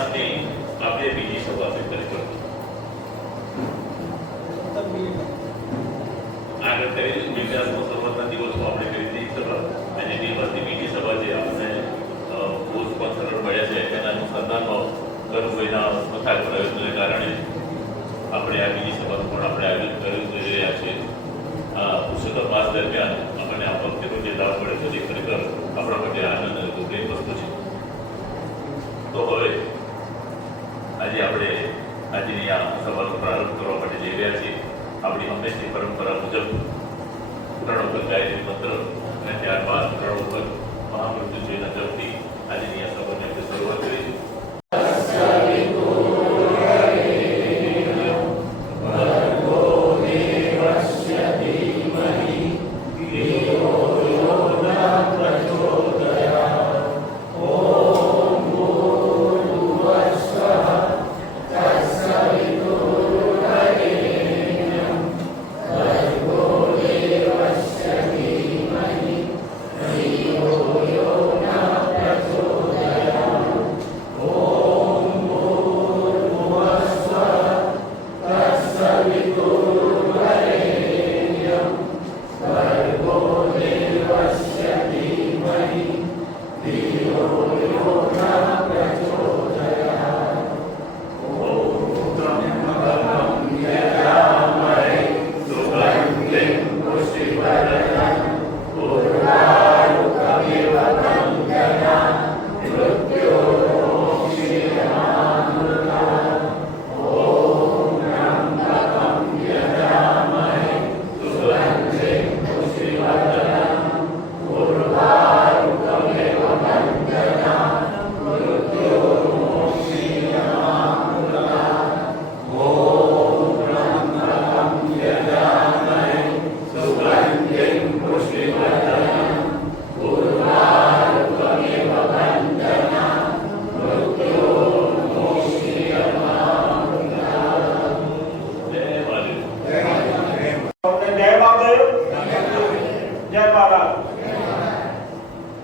માસની આપણે બીજી સભા કરી આગળ કરી વિકાસનો શરૂઆતના દિવસો આપણે કરી હતી સભા અને એની બધી બીજી સભા જે આપણે બહુ સ્પોન્સર મળ્યા છે એના અનુસંધાનમાં ગરુભાઈના મથાક પ્રયોજનને કારણે આપણે આ બીજી સભાનું પણ આપણે આયોજન કરી રહ્યા છીએ. પુરુષોત્તમ માસ દરમિયાન આપણને આ વખતેનો જે લાભ મળે છે તે ખરેખર આપણા માટે આનંદ અને ગૌરવની વસ્તુ છે. તો હવે આજે આપણે આજની આ સભાનો પ્રારંભ કરવા માટે જઈ રહ્યા છીએ. આપણી હંમેશની પરંપરા મુજબ 3 વખત ગાયત્રી મંત્ર અને ત્યારબાદ 3 વખત મહામૃત્યુંજયના જપથી આજની આ સભાની આપણે શરૂઆત કરીશું.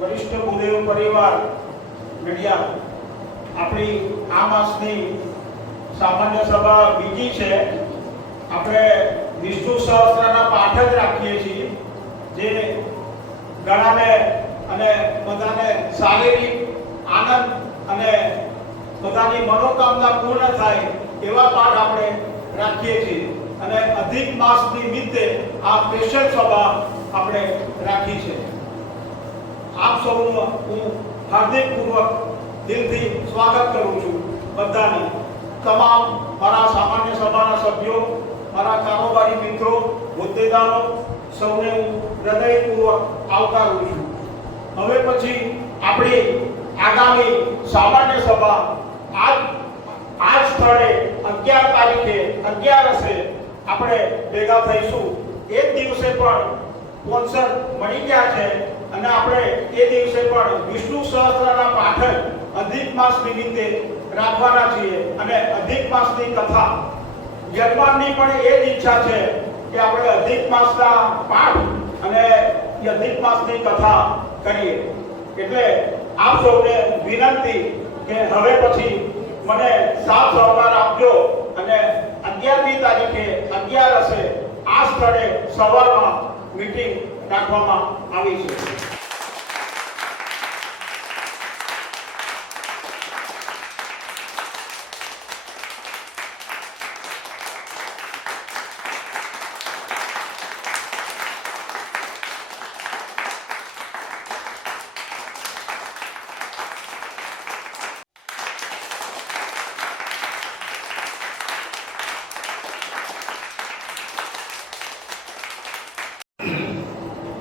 વરિષ્ઠ ભૂદેવ પરિવાર મીડિયા આપણી આ માસની સામાન્ય સભા બીજી છે. આપણે વિષ્ણુ સહસ્ત્રના પાઠ જ રાખીએ છીએ જે ઘણાને અને બધાને શારીરિક આનંદ અને બધાની મનોકામના પૂર્ણ થાય એવા પાઠ આપણે રાખીએ છીએ અને અધિક માસ નિમિત્તે આ સ્પેશિયલ સભા આપણે રાખી છે. આપ સૌનું હું હાર્દિક પૂર્વક દિલથી સ્વાગત કરું છું. બધાની તમામ મારા સામાન્ય સભાના સભ્યો, મારા કારોબારી મિત્રો, હોદ્દેદારો સૌને હું હૃદયપૂર્વક આવકારું છું. હવે પછી આપણી આગામી સામાન્ય સભા આ સ્થળે 11 તારીખે 11 આપણે ભેગા થઈશું. એ દિવસે પણ સ્પોન્સર મળી ગયા છે અને આપણે એ દિવસે પણ વિષ્ણુ સહસ્ત્રના પાઠ અધિક માસ નિમિત્તે રાખવાના છીએ અને અધિક માસની કથા યજમાનની પણ એ જ ઈચ્છા છે કે આપણે અધિક માસના પાઠ અને અધિક માસની કથા કરીએ. એટલે આપ સૌને વિનંતી કે હવે પછી મને સાથ સહકાર આપજો અને 11મી તારીખે 11 આ સ્થળે સવારમાં મીટિંગ રાખવામાં આવી છે.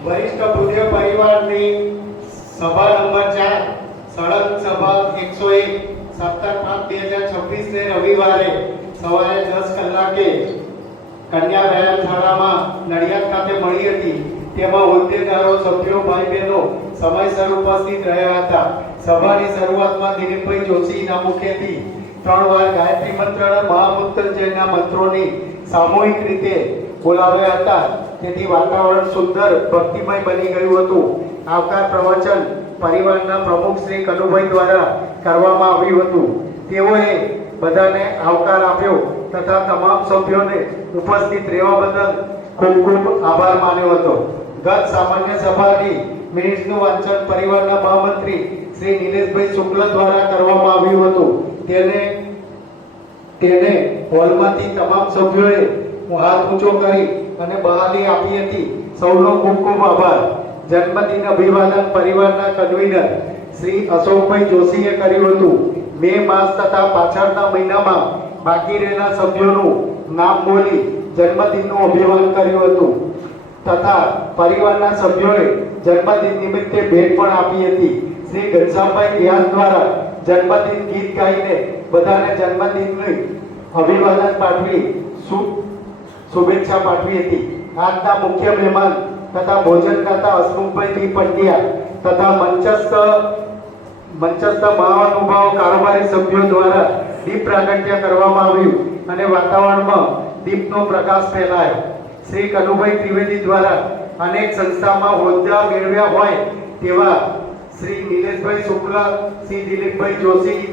વરિષ્ઠ ભૂદેવ પરિવારની સભા નંબર 4 સળંગ સભા 101 17/5/2026 ને રવિવારે સવારે 10 કલાકે કન્યા વ્યાયામશાળામાં નડિયાદ ખાતે મળી હતી. તેમાં હોદ્દેદારો, સભ્યો, ભાઈ બહેનો સમયસર ઉપસ્થિત રહ્યા હતા. સભાની શરૂઆતમાં દિલીપભાઈ જોશીના મુખેથી 3 વાર ગાયત્રી મંત્ર અને મહામૃત્યુંજયના મંત્રોની સામૂહિક રીતે બોલાવ્યા હતા. તેથી વાતાવરણ સુંદર ભક્તિમય બની ગયું હતું. આવકાર પ્રવચન પરિવારના પ્રમુખ શ્રી કનુભાઈ દ્વારા કરવામાં આવ્યું હતું. તેઓએ બધાને આવકાર આપ્યો તથા તમામ સભ્યોને ઉપસ્થિત રહેવા બદલ ખૂબ ખૂબ આભાર માન્યો હતો. ગત સામાન્ય સભાની મિનિટ્સનું વાંચન પરિવારના મહામંત્રી શ્રી નિલેશભાઈ શુક્લ દ્વારા કરવામાં આવ્યું હતું. તેને હોલમાંથી તમામ સભ્યોએ હાથ ઊંચો કરી અને બહાલી આપી હતી. સૌનો ખૂબ ખૂબ આભાર. જન્મદિન અભિવાદન પરિવારના કન્વીનર શ્રી અશોકભાઈ જોશીએ કર્યું હતું. મે માસ તથા પાછળના મહિનામાં બાકી રહેલા સભ્યોનું નામ બોલી જન્મદિનનું અભિવાદન કર્યું હતું તથા પરિવારના સભ્યોએ જન્મદિન નિમિત્તે ભેટ પણ આપી હતી. શ્રી ઘનશ્યામભાઈ વ્યાસ દ્વારા જન્મદિન ગીત ગાઈને બધાને જન્મદિનની અભિવાદન પાઠવી શુભેચ્છા પાઠવી હતી. આજના મુખ્ય મહેમાન તથા ભોજનદાતા હસમુખભાઈ પંડ્યા તથા મંચસ્થ મહાનુભાવો કારોબારી સભ્યો દ્વારા દીપ પ્રાગટ્ય કરવામાં આવ્યું અને વાતાવરણમાં દીપનો પ્રકાશ ફેલાયો. શ્રી કનુભાઈ ત્રિવેદી દ્વારા અનેક સંસ્થામાં હોદ્દા મેળવ્યા હોય તેવા શ્રી નિલેશભાઈ શુક્લ, શ્રી દિલીપભાઈ જોશી,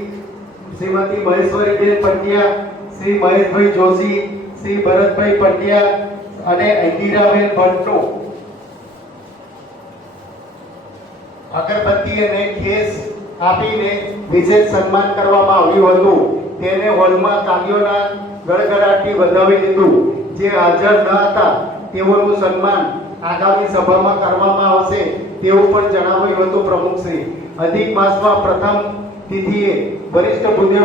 શ્રીમતી મહેશ્વરીબેન પંડ્યા, શ્રી મહેશભાઈ જોશી, શ્રી ભરતભાઈ પંડ્યા અને ઇન્દિરાબેન ભટ્ટનો અગરબત્તી અને ખેસ આપીને વિશેષ સન્માન કરવામાં આવ્યું હતું. તેને હોલમાં તાળીઓના ગડગડાટથી વધાવી દીધું. જે હાજર ન હતા તેઓનું સન્માન આગામી સભામાં કરવામાં આવશે તેવું પણ જણાવ્યું હતું પ્રમુખશ્રી. અધિક માસમાં પ્રથમ તિથિએ વરિષ્ઠ ભૂદેવ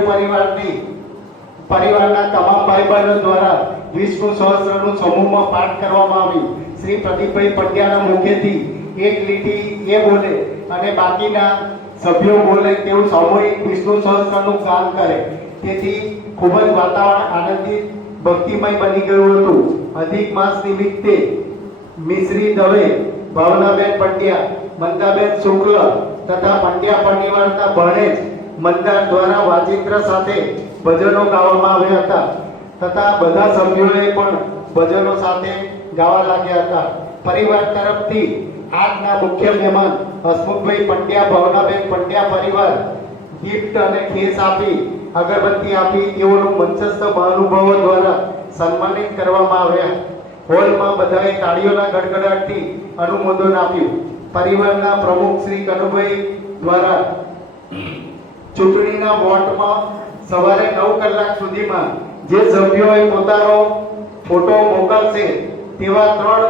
પરિવારના તમામ ભાઈ બહેનો દ્વારા વિષ્ણુ સહસ્રનું સમૂહમાં પાઠ કરવામાં આવ્યું. શ્રી પ્રદીપભાઈ પંડ્યાના મુખેથી એક લીટી એ બોલે અને બાકીના સભ્યો બોલે તેવું સામૂહિક વિષ્ણુ સહસ્રનું ગાન કરે. તેથી ખૂબ જ વાતાવરણ આનંદિત ભક્તિમય બની ગયું હતું. અધિક માસ નિમિત્તે મિશ્રી દવે, ભાવનાબેન પંડ્યા, મંદાબેન શુક્લ તથા પંડ્યા પરિવારના ભણેજ મંદાર દ્વારા વાજિંત્ર સાથે ભજનો ગાવામાં આવ્યા હતા તથા બધા સભ્યોએ પણ ભજનો સાથે ગાવા લાગ્યા હતા. પરિવાર તરફથી આજના મુખ્ય મહેમાન હસમુખભાઈ પંડ્યા, ભાવનાબેન પંડ્યા પરિવાર ગિફ્ટ અને ખેસ આપી અગરબત્તી આપી તેઓનું મંચસ્થ મહાનુભાવો દ્વારા સન્માનિત કરવામાં આવ્યા. હોલમાં બધાએ તાળીઓના ગડગડાટથી અનુમોદન આપ્યું. પરિવારના પ્રમુખ શ્રી કનુભાઈ દ્વારા ચૂંટણીના વોટમાં સવારે 9 કલાક સુધીમાં જે સભ્યોએ પોતાનો ફોટો મોકલશે તેવા 3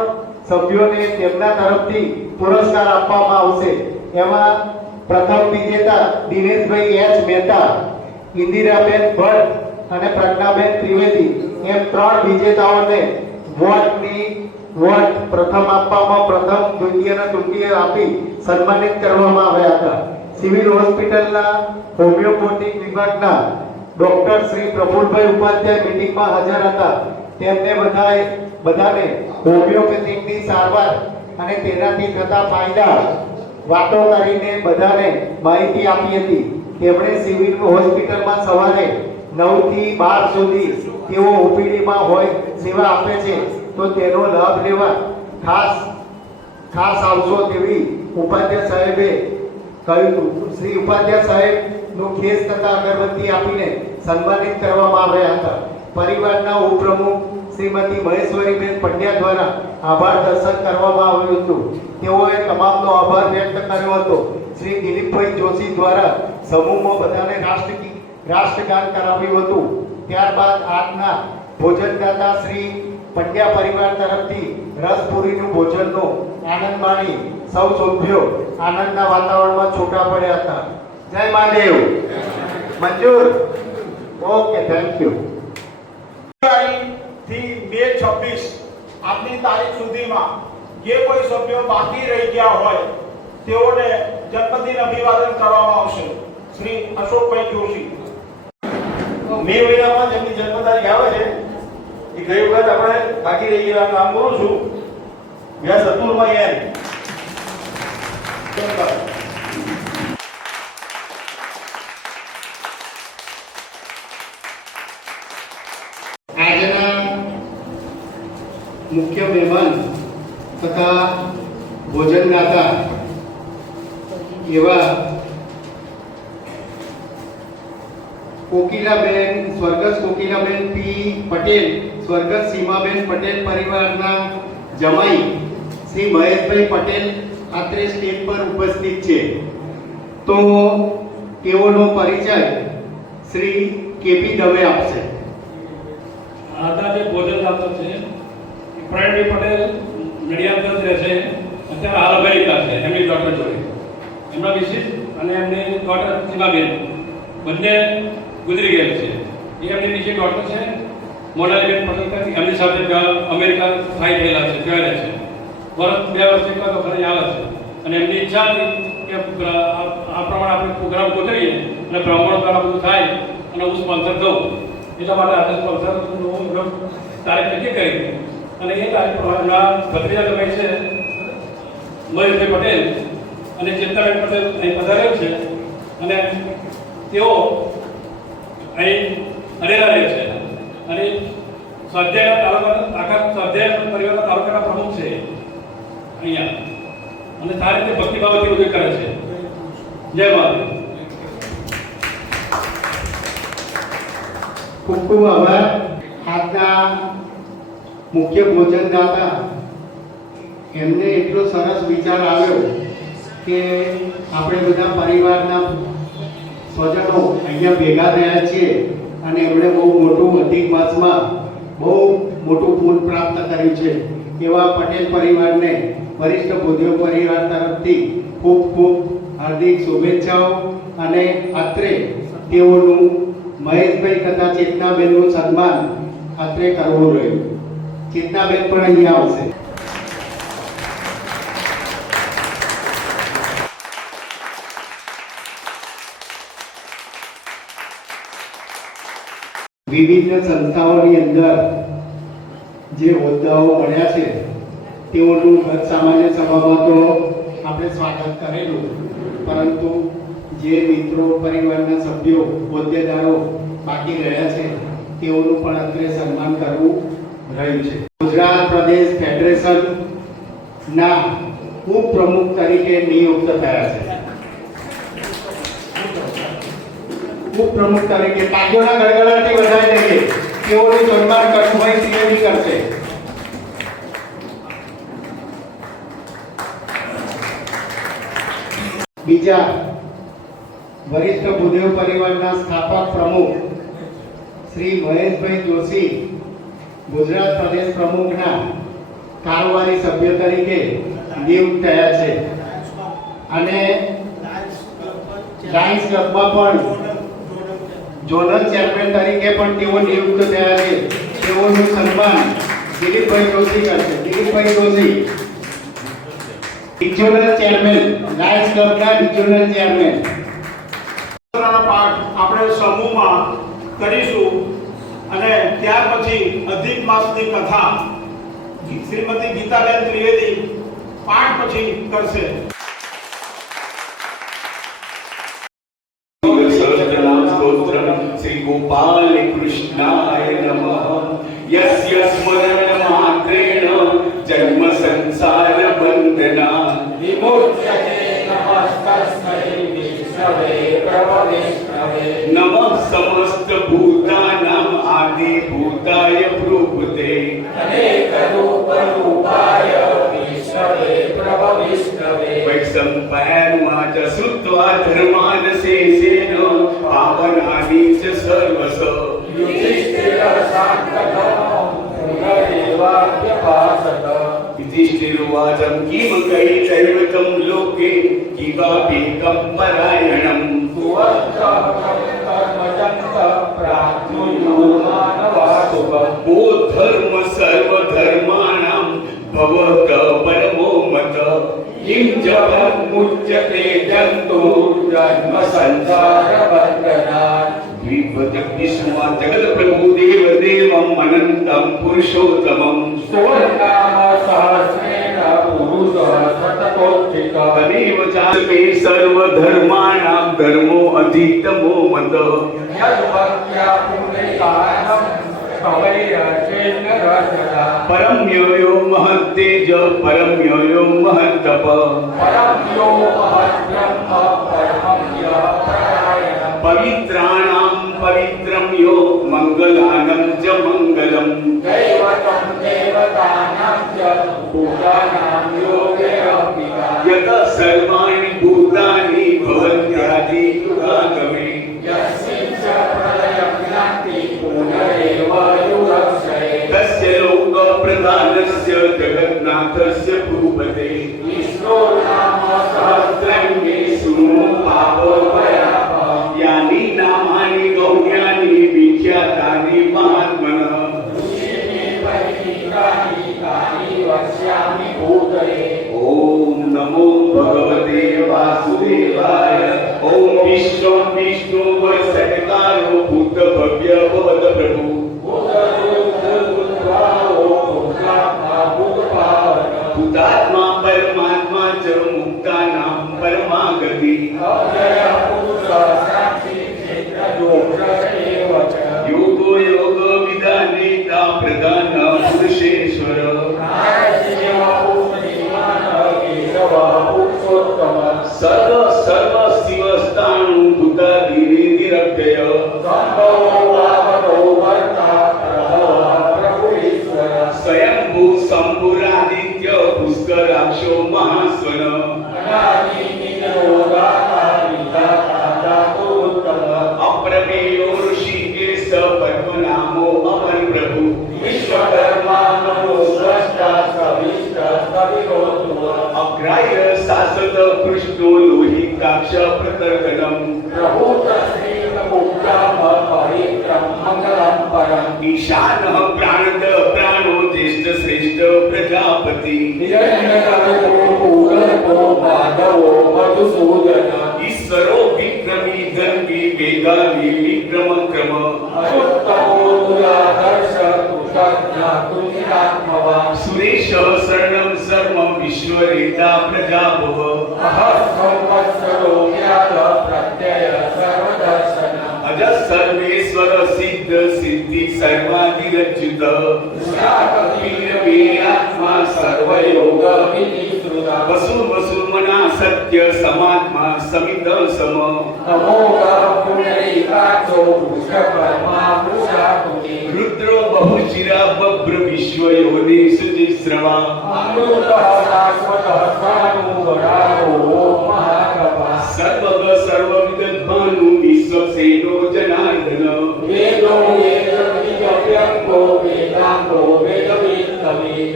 સભ્યોને તેમના તરફથી પુરસ્કાર આપવામાં આવશે. એમાં પ્રથમ વિજેતા દિનેશભાઈ એચ મહેતા, ઇન્દિરાબેન ભટ્ટ અને પ્રજ્ઞાબેન ત્રિવેદી એમ 3 વિજેતાઓને વોટ પ્રથમ આપવામાં પ્રથમ, દ્વિતીય અને તૃતીય આપી સન્માનિત કરવામાં આવ્યા હતા. સિવિલ હોસ્પિટલના હોમિયોપેથિક વિભાગના ડોક્ટર શ્રી પ્રફુલભાઈ ઉપાધ્યાય મીટિંગમાં હાજર હતા. તેમને બધાને હોમિયોપેથિકની સારવાર અને તેનાથી થતા ફાયદા વાતો કરીને બધાને માહિતી આપી હતી. તેમણે સિવિલ હોસ્પિટલમાં સવારે 9 થી 12 સુધી તેઓ ઓપીડીમાં હોય સેવા આપે છે તો તેનો લાભ લેવા ખાસ આવશો તેવી ઉપાધ્યાય સાહેબે કહ્યું. શ્રી ઉપાધ્યાય સાહેબનો ખેસ તથા અગરબત્તી આપીને સન્માનિત કરવામાં આવ્યા હતા. પરિવારના ઉપપ્રમુખ શ્રીમતી મહેશ્વરીબેન પંડ્યા દ્વારા આભાર દર્શન કરવામાં આવ્યું હતું. તેઓએ તમામનો આભાર વ્યક્ત કર્યો હતો. શ્રી દિલીપભાઈ જોશી દ્વારા સમૂહમાં બધાને રાષ્ટ્રગાન કરાવ્યું હતું. ત્યારબાદ આજના ભોજનદાતા શ્રી પંડ્યા પરિવાર તરફથી રસપુરીનું ભોજનનો આનંદ માણી સૌ સભ્યો આનંદના વાતાવરણમાં છૂટા પડ્યા હતા. જય મહાદેવ. મંજૂર? Okay, thank you. થી મે 26 આજની તારીખ સુધીમાં જે કોઈ સભ્યો બાકી રહી ગયા હોય તેઓને જન્મદિન અભિવાદન કરવામાં આવશે. શ્રી અશોકભાઈ જોશી. મે મહિનામાં જેમની જન્મ તારીખ આવે છે એ ગઈ વખત આપણે બાકી રહી ગયેલા નામ બોલું છું. વ્યાસ અતુલમાં એન આજના મુખ્ય મહેમાન તથા ભોજનદાતા એવા કોકિલાબેન, સ્વર્ગસ્થ કોકિલાબેન પી પટેલ, સ્વર્ગસ્થ સીમાબેન પટેલ પરિવારના જમાઈ શ્રી મહેશભાઈ પટેલ અત્રે સ્ટેજ પર ઉપસ્થિત છે. તો તેઓનો પરિચય શ્રી કેપી દવે આપશે. આજના જે ભોજન દાતા છે પ્રવીણભાઈ પટેલ નડિયાદ રહે છે, અત્યારે હાલ અમેરિકા છે એમની ડોટર જોડે. એમના મિસિસ અને એમની ડોટર સીમાબેન બંને ગુજરી ગયેલ છે. એ એમની નીચે ડોટર છે મોનાલીબેન પટેલ, એમની સાથે અમેરિકા સ્થાયી થયેલા છે, ત્યાં રહે છે. વર્ષ 2 વર્ષ એકવાર તો ફરી આવે છે. અને એમની ઈચ્છા હતી કે આ પ્રમાણે આપણે પ્રોગ્રામ ગોઠવીએ અને બ્રાહ્મણ દ્વારા બધું થાય અને હું સ્પોન્સર દઉં. એટલા માટે આજે સ્પોન્સર તારીખ નક્કી કરી અને એ તારીખ પ્રમાણેના ભત્રીજા જમાઈ છે મહેશભાઈ પટેલ અને ચેતનાબેન પટેલ અહીં પધારેલ છે અને તેઓ અહીં અરેરા રહે છે અને સ્વાધ્યાય તાલુકાના આખા સ્વાધ્યાય પરિવારના તાલુકાના પ્રમુખ છે અહીંયા અને સારી રીતે ભક્તિભાવથી બધું કરે છે. જય મહાદેવ. ખૂબ ખૂબ આભાર. આજના મુખ્ય ભોજનદાતા એમને એટલો સરસ વિચાર આવ્યો કે આપણે બધા પરિવારના સ્વજનો અહીંયા ભેગા થયા છીએ અને એમણે બહુ મોટું અધિક માસમાં બહુ મોટું પુણ્ય પ્રાપ્ત કર્યું છે. એવા પટેલ પરિવારને વરિષ્ઠ ભોજ્યો પરિવાર તરફથી ખૂબ ખૂબ હાર્દિક શુભેચ્છાઓ અને અત્રે તેઓનું મહેશભાઈ તથા ચેતનાબેનનું સન્માન અત્રે કરવું રહ્યું. ચેતનાબેન પણ અહીંયા આવશે. વિવિધ સંસ્થાઓની અંદર જે હોદ્દાઓ મળ્યા છે તેઓનું ગત સામાન્ય સભામાં તો આપણે સ્વાગત કરેલું, પરંતુ જે મિત્રો પરિવારના સભ્યો હોદ્દેદારો બાકી રહ્યા છે તેઓનું પણ અત્રે સન્માન કરવું રહ્યું છે. ગુજરાત પ્રદેશ ફેડરેશનના ઉપપ્રમુખ તરીકે નિયુક્ત થયા છે. ઉપપ્રમુખ તરીકે તાળીઓના ગડગડાટથી વધાવી દઈએ. તેઓનું સન્માન કશુભાઈ સિંહજી કરશે. બીજા વરિષ્ઠ ભૂદેવ પરિવારના સ્થાપક પ્રમુખ શ્રી મહેશભાઈ જોશી ગુજરાત પ્રદેશ પ્રમુખના કારોબારી સભ્ય તરીકે નિયુક્ત થયા છે અને ડાન્સ ક્લબમાં પણ ઝોનલ ચેરમેન તરીકે પણ તેઓ નિયુક્ત થયા છે. તેઓનું સન્માન દિલીપભાઈ જોશી કરશે. Dilipbhai Joshi regional chairman, Lions ક્લબના રિજિયોનલ ચેરમેન. પાઠ આપણે સમૂહમાં કરીશું અને ત્યાર પછી અધિક માસની કથા શ્રીમતી ગીતાબેન ત્રિવેદી પાઠ પછી કરશે. श्री गोपाल कृष्णाय नमः. यस्य स्मरण मात्रेण जन्म संसार बंधना विमुच्यते. नमस्तस्मै विष्णवे प्रभविष्णवे. नमः समस्त भूतानां आदि भूताय प्रभुते. अनेक रूप रूपाय विष्णवे प्रभविष्णवे. वैशंपायनमाच श्रुत्वा धर्मान शेषेण पावनानि च सर्वश. युधिष्ठिरः शान्तकः पुनरेवाभ्यभाषत. युधिष्ठिरुवाच किं कैतैवतं लोके किवापीकं परायणम्. सुवत्सः कर्मजन्तः प्राप्नुयुः मानवासुखम्. वो धर्म सर्वधर्माणां भवत परमो मतः. किं जगन्मुच्यते जन्तुर्जन्म संसार बन्धनात्. विश्वा जगत प्रभु देव देवम् अनन्तं पुरुषोत्तमम्. सुवर्णाः सहस्रेण पुरुषः शतकोत्थितः. तदेव चास्मे सर्वधर्माणां धर्मो अधितमो मतः. यद्भक्त्या पुण्यकारणं परम यो महत्तेज परम यो महत्तप. परम यो महद्ब्रह्म परमं यः परायणः. पवित्राणां यो मंगलानं च मंगलम् दैवतं देवतानां च भूतानां योगे अम्बिका यत सर्वाणि भूतानि भवन्त्यादि युगागमे यस्मिन् च प्रलयं यान्ति पुनरेव युगक्षये तस्य लोकप्रधानस्य जगन्नाथस्य भूपते विष्णो नाम सहस्रं मे शृणु पावभयापहम् यानि नामानि गौण्यानि विख्यातानि महात्मनः ऋषिः परिचितानि तानि वक्ष्यामि भूतये ॐ नमो भगवते वासुदेवाय ॐ विष्णु विष्णु वसटकारो भूत भव्य भवत प्रभु भूतात्मा परमात्मा च मुक्तानां परमागति योगो योग विदानेता प्रधान पुरुषेश्वर सर्व सर्व शिवस्थाणु भूतादीनि निरव्यय स्वयंभू शंभुरादित्य पुष्कराक्षो महास्वन अप्रमेयो ऋषिकेश पद्मनामो अमर प्रभु अग्राह्य शासक कृष्णो लोहिताक्ष प्रतर्कणम् ईशानः प्राणद प्राणो ज्येष्ठ श्रेष्ठ प्रजापति ईश्वरो विक्रमी धर्मी वेगावी विक्रम क्रम सुरेश शरणं सर्वं विश्वरेता प्रजाभव अज सर्वेश्वर सिद्ध सिद्धि सर्वाधिरच्युत वीरात्मा सर्वयोग वसु वसुमना सत्य समात्मा समित सम रुद्रो बहुचिरा बभ्र विश्वयोनि सुचिस्रवा सर्वग सर्वविद्भानु विश्वसेनो जनार्दन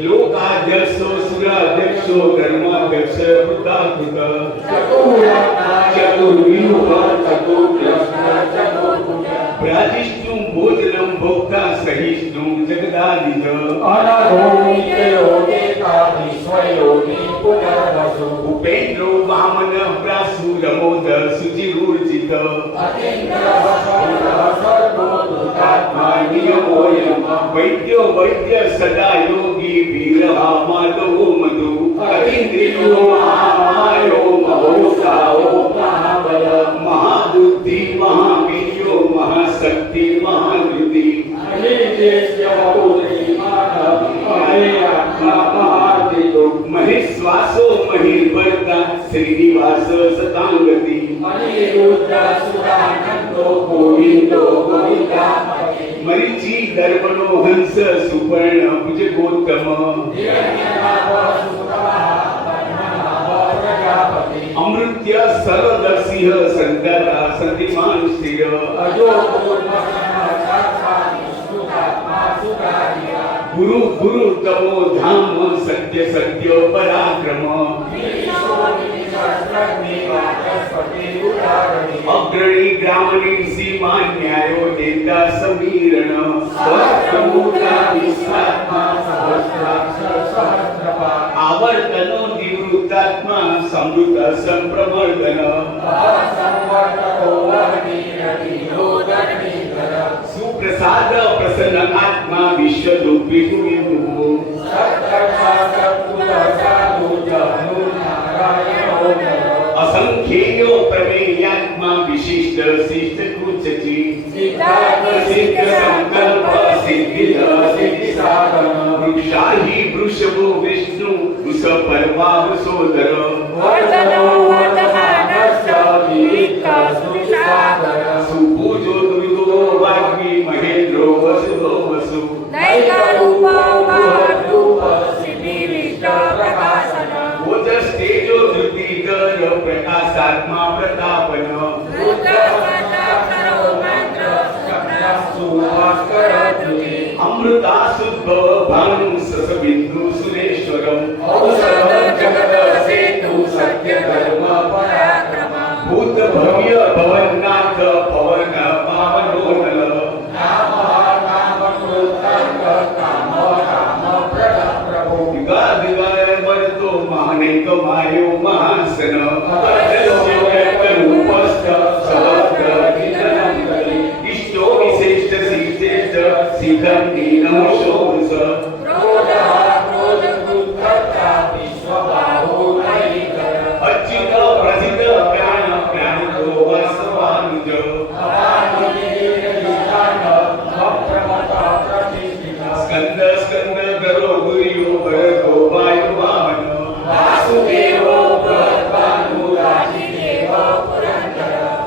लोकाध्यक्षो सुराध्यक्षो धर्माध्यक्ष कृताकृत प्राजिष्णु भोजनं भोक्ता सहिष्णु जगदादिज उपेन्द्रो वामन प्रासु रमोद सुचिरूर्जित वैद्यो वैद्य सदा योगी वीरहा माधवो मधु अतीन्द्रियो महामायो महोत्साहो महाबल महाबुद्धि महावीर्यो महाशक्ति महाकृति महेश्वासो महिर्वर्ता श्रीनिवास सतांगति मरीचि दर्पणो हंस सुपर्ण भुज गौतम अमृत्य सर्वदर्शिः संतरा सतिमान स्थिर गुरु गुरु तमो धाम सत्य सत्य पराक्रम अग्रणी ग्रामणी सीमा न्यायो देता समीरण आवर्तनो निवृत्तात्मा समृत संप्रमर्दन सुप्रसाद प्रसन्न आत्मा विश्व विभु असंख्येयो प्रमेयात्मा विशिष्ट शिष्ट कुचची सिद्ध संकल्प सिद्धि सिद्धि साधन वृक्षाहि वृषभो विष्णु वृष पर्वा वृषोदर सुपूजो दुर्गो वाग्मी ब्रह्मा प्रतापन अमृता सुद्भव भानु ससबिंदु सुरेश्वरम भूत भव्य भवनाथ पवन पावनोनल दिगादिगायवर्तो महानेक मायो महासन रूपस्थ सहस्र इष्टो विशिष्ट श्रीश्रेष्ठ शिखं दीनं शोरस अच्युत प्रसिद्ध प्राण प्राणो वसवानुज स्कंद स्कंद गरो गुरियो भरतो वायुवाहन वासुदेवो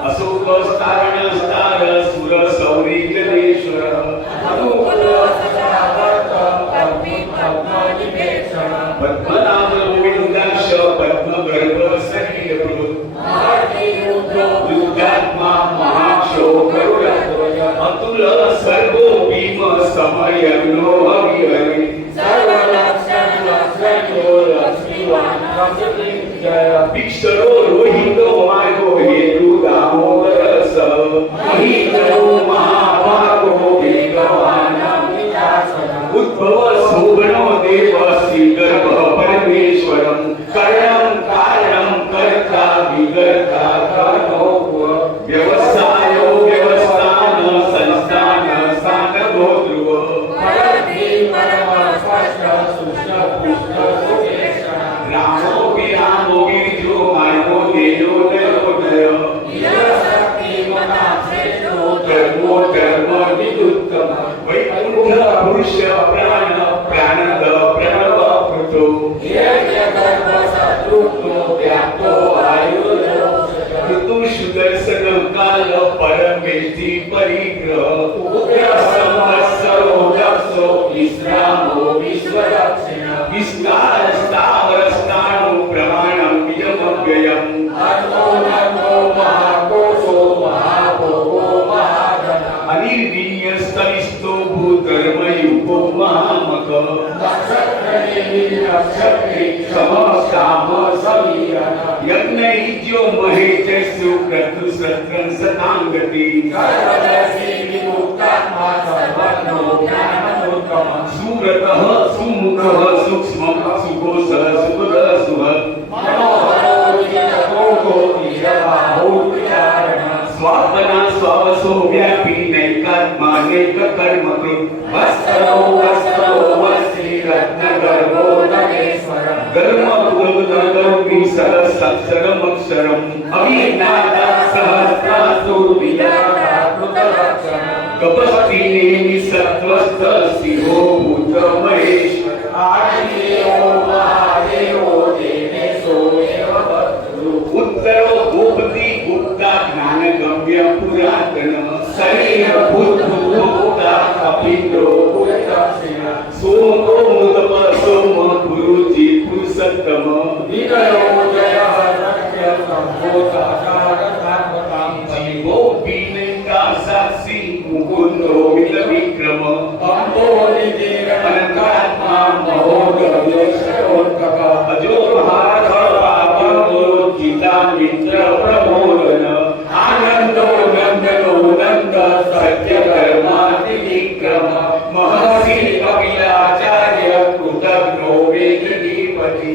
अशोक स्तारण स्तार सुर सौरी जनेश्वर पद्मनाभ गोविंदाक्ष पद्मगर्भ सखीय दुर्गात्मा महाक्षो गरुड अतुल सर्वो भीम समयग्नो हरिहरि भिक्षरो रोहितो मार्गो हेतु दामोदर स महितो महाभागो वेगवान उद्भव सुगणो देव श्रीगर्भ परमेश्वरं कर्णं कारणं कर्ता विगर्ता कर्णो व्यवसायो व्यवस्थान संस्थान सानभो ध्रुव रामो विरामो गिरिजो मार्गो देयो दयोदय कर्मो धर्म विदुत्तम वैकुंठ पुरुष प्राण प्राणद प्रणव कृतो ऋतु सुदर्शन काल परमेष्टि परिग्रह संवत्सरो दक्षो विश्रामो विस्तार स्थावर स्थाणु प्रमाणं यमव्ययम् अनिर्वीय स्तविस्तो भूधर्मयुगो महामक यज्ञो महेजस्यो क्रतुसत्रं सतांगति सूरतः सुमुखः सूक्ष्मः सुकोशः सुखदः सुहः स्वात्मना स्ववसो व्यापी नैकात्मा नैक कर्म कृत वस्त्रो वस्त्री रत्न गर्भो गर्म पुरुषी सत्सरम अक्षरम अभिज्ञाता सहस्रासु विदाता कपस्ति नेमि सत्वस्थ शिवो भूत महेश्वर उत्तरो भूपति गुप्ता ज्ञान गम्य पुरातन शरीर भूतभूता कपिलो सोमो मुदम सोम गुरुजी पुरुषोत्तम जीवो बीनका साक्षी मुकुंदो विल विक्रम अनंतात्मा महोदय अजो गीता मित्र प्रबोधन आनंदो नंदनो नंद सत्य कर्माति विक्रम महर्षि कपिलाचार्य कृतज्ञो वेदीपति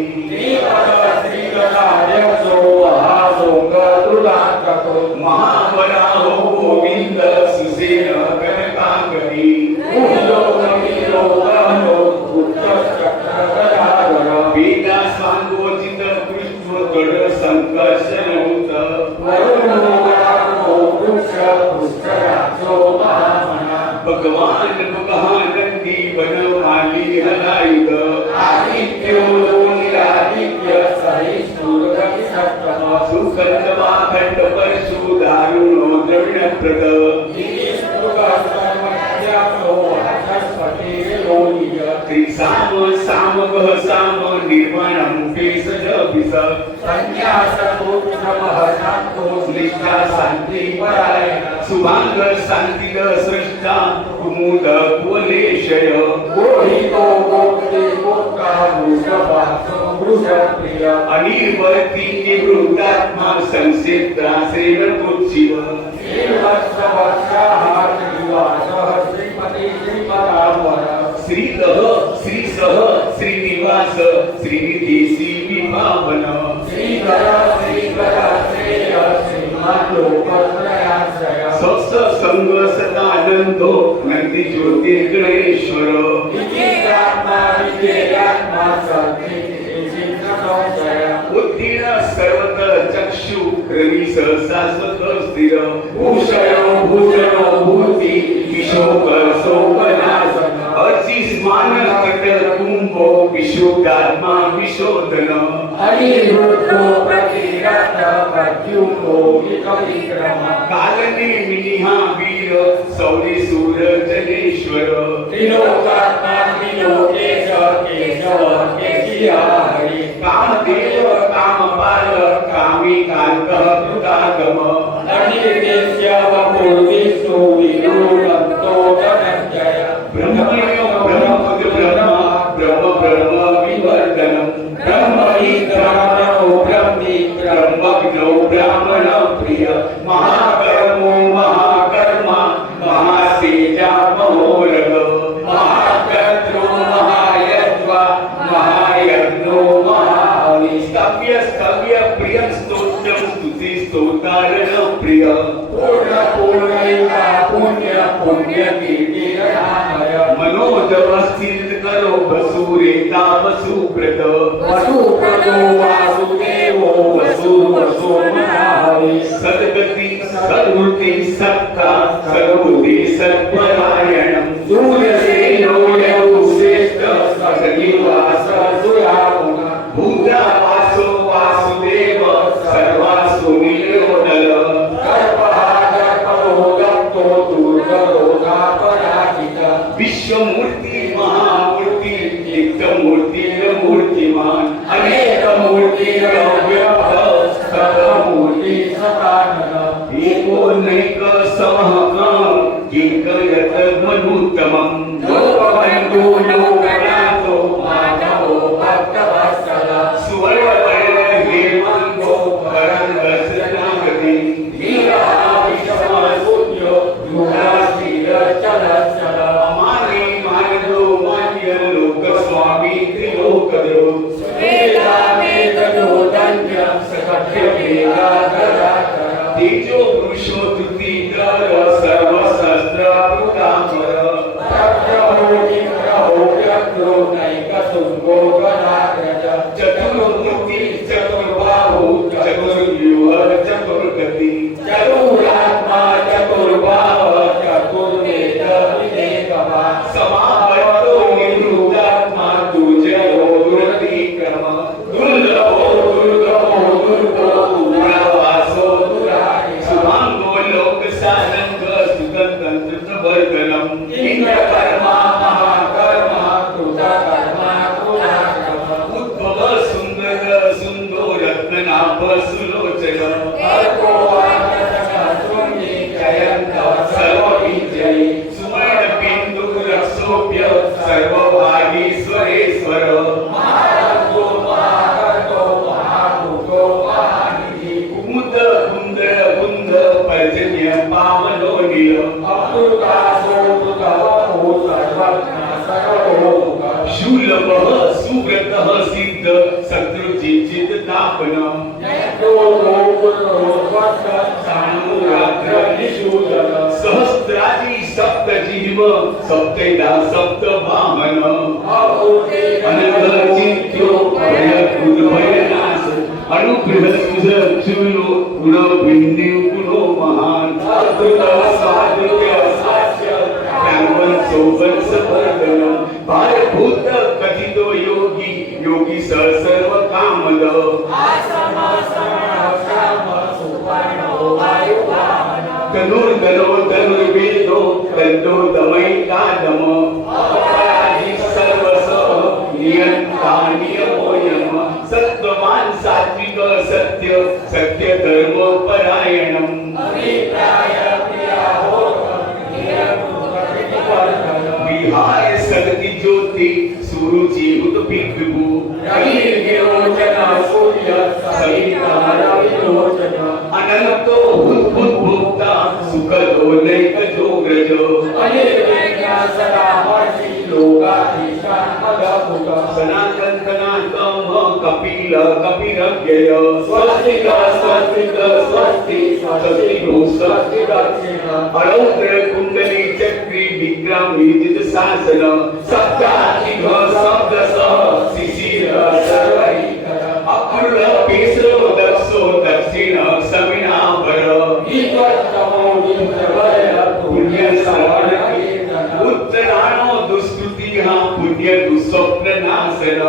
महाबलाहो गोविंद सुसेन कनकांगरी वेदा सांगोचित कृष्ण गड संकर्षण भगवान भगवानंदी बनमाली हलायुध आदित्यो निरादित्य सुखंडवा खंड परशु दारुणो द्रविणप्रद त्रिसाम सामगः साम निर्वाणं पेशज विस संन्यासतो निष्ठा शांती परायण शुभांग शांतिद सृष्टा कुमुद कुलेशय अनिर्वर्ती निवृत्तात्मा संसिद्धा श्रीरपुच्छिव श्रीतः श्रीसह श्रीनिवास श्रीनिधी श्रीविभावन सत्स संग सदानंदो नंदी ज्योतिर्गणेश्वर उत्तीर्ण सर्वत चक्षु रवि शाश्वत स्थिर भूषयो भूषणो भूति विशोक शोभनाश अचिस्मान कटल कुंभो विशुद्धात्मा विशोधन कालने मिनिहा वीर सौरी सूर जनेश्वर कामदेव कामपाल कामी कांत कृतागम ब्रह्मण्यो ब्रह्मपद ब्रह्म ब्रह्म ब्रह्म विवर्धनम ब्रह्मज्ञो ब्राह्मण प्रिय महाकर्मो महाकर्मा महासेजा महोरग महाकर्तृ महायज्वा महायज्ञो महाविस्तव्य स्तव्य प्रियं स्तोत्रं स्तुति स्तोतारण प्रिय मनोजवस्थित करो वसुरेता वसुव्रत सद्गति सद्वृत्ति सत्ता सर्वबुद्धि सत्परायणं सूर्यसेनो यौश्रेष्ठ सजीवास भूता वासो वासुदेव सर्वासु निरोधल विश्वमूर्ति महामूर्ति नित्यमूर्ति मूर्तिमान अनेक मूर्ति मूर्ति एको नैक समहकाम किंकयत मनुत्तमम् लोकबन्धु लोकनाथो माधवो भक्तवत्सल सुवर्णवर्ण हेमन्तो परन्दसनागति लीला विषमसूर्यो युगाशील चलचल माने मानदो मान्य लोक स्वामी त्रिलोकदेव वेदा वेदो दन्य सकट्य वेदाधरा तेजो पुरुषो तुतीधर सर्वशस्त्र पुरामर चतुर्मूर्ति चतुर्बाहु चतुर्व्यूह चतुर्गति चतुरात्मा चतुर्भाव चतुर्वेद विवेकवान् समावर्तो निवृत्तात्मा दुर्जयो दुरतिक्रम दुर्लभो दुर्गमो दुर्गो दुरावासो दुरारि शुभांगो लोकसानंद सुगंधं वर्धनम् इंद्रकर्मा महाकर्मा कृतकर्मा कुलाक्रम उद्भव सुंदर सुंदो रत्ननाभ सुलोचन अर्को वाचशृंगी जयंत सर्वविजयी सुवर्ण बिंदु रक्षोभ्य सर्ववागीश्वरेश्वर महारथो महाकर्तो महाभूतो महानिधि कुमुद कुंद कुंद पर्जन्य पावलो नील शूलभः सुव्रतः सिद्ध शत्रुजित तापन सहस्त्रादि सप्तजीव सप्तैदा सप्तवाहन अनन्तचित्यो भयनाश अनुग्रह सुलो गुण भिन्नि गुणो महान भारभूत कथितो योगी योगी सर्व कामद धनुर्धरो धनुर्वेदो दंडो दमैकादम सर्वस नियंता नियमो यम सत्ववान सात्विक सत्य सत्य धर्मपरायणम् विहाय सगति ज्योति सुरुचि उत्पिग्भु अनंतो भूता सुखदो नैक जोग्रज सनातन सनातम कपिल कपिरव्यय स्वस्तिक स्वस्तिक स्वस्ति स्वस्तिको स्वस्तिक अरौद्र कुंडली चक्री विक्रम विजित शासन सप्ताधिक शब्दस शिशिर सर्वैकर अकुल पेसरो दक्षो दक्षिण समिनावर पुण्य श्रवण उत्तरायणो दुष्कृति हा पुण्य दुस्वप्न नाशन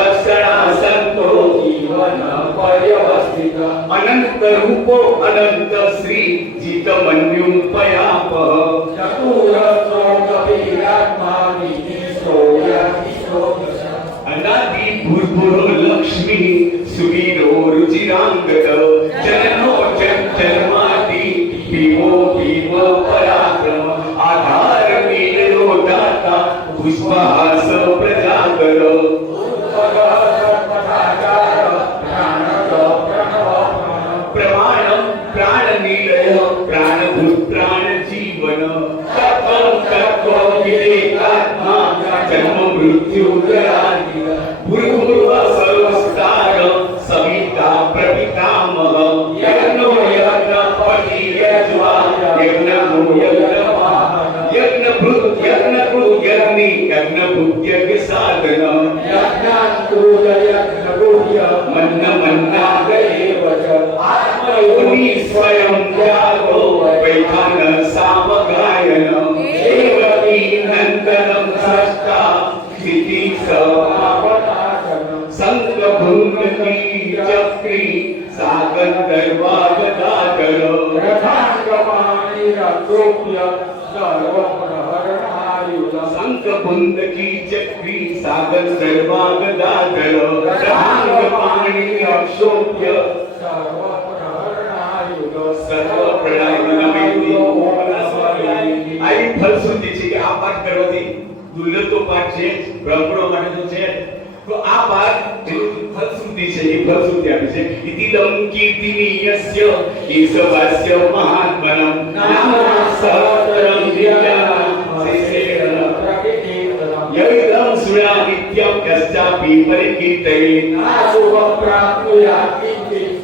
दक्षिणा संतो जीवन पर्यवस्थित अनंत रूपो अनंत श्री जित मन्युं पयाप चतुरस्रो कपिरात्मा विनिष्ठो अनादि भूर्भुवो लक्ष्मी सुवीरो रुचिरांगद जननो जन्मादि भीमो भीम पराक्रम आधार मीलो दाता पुष्पहास प्रजागर प्रमाणम प्राण निलय प्राणभूत प्राण जीवन तत्वं तत्वं विवेकात्मा जन्म मृत्यु भूर्भुव सर्वस्तार सविता प्रपितामह यज्ञो यज्ञपति यज्वा यज्ञो यज्ञ यज्ञभृत यज्ञकृत यज्ञि यज्ञभूत यज्ञ साधन यज्ञाकुल यज्ञभूय मन्न मन्नागेवच आत्मयोनि स्वयं त्यागो वैधान सामगायन देवकी नन्दनं सष्टा स्थिति संगभुंग की चक्री सागर दरबार दागर रथांगमानी रथोप्य सर्वप्रहरणायुध संगभुंग की चक्री सागर दरबार दागर रथांगमानी रथोप्य सर्वप्रहरणायुध सर्वप्रहरणायुध ओम नमः आई फलश्रुति છે આ પાઠ કરવાથી દુર્લભ પાઠ છે બ્રહ્મણો માટે તો છે તો આ પાઠ ફલશ્રુતિ છે એ ફલશ્રુતિ આપી છે ઇતિદમ કીર્તિનીયસ્ય ઈશવાસ્ય મહાત્મનમ નામ સહસ્રમ વિદ્યાનામ શેષેણ યવિદમ સુરા નિત્યમ કશ્ચાપી પરિકીર્તયે નાશુભ પ્રાપ્નુયાતિ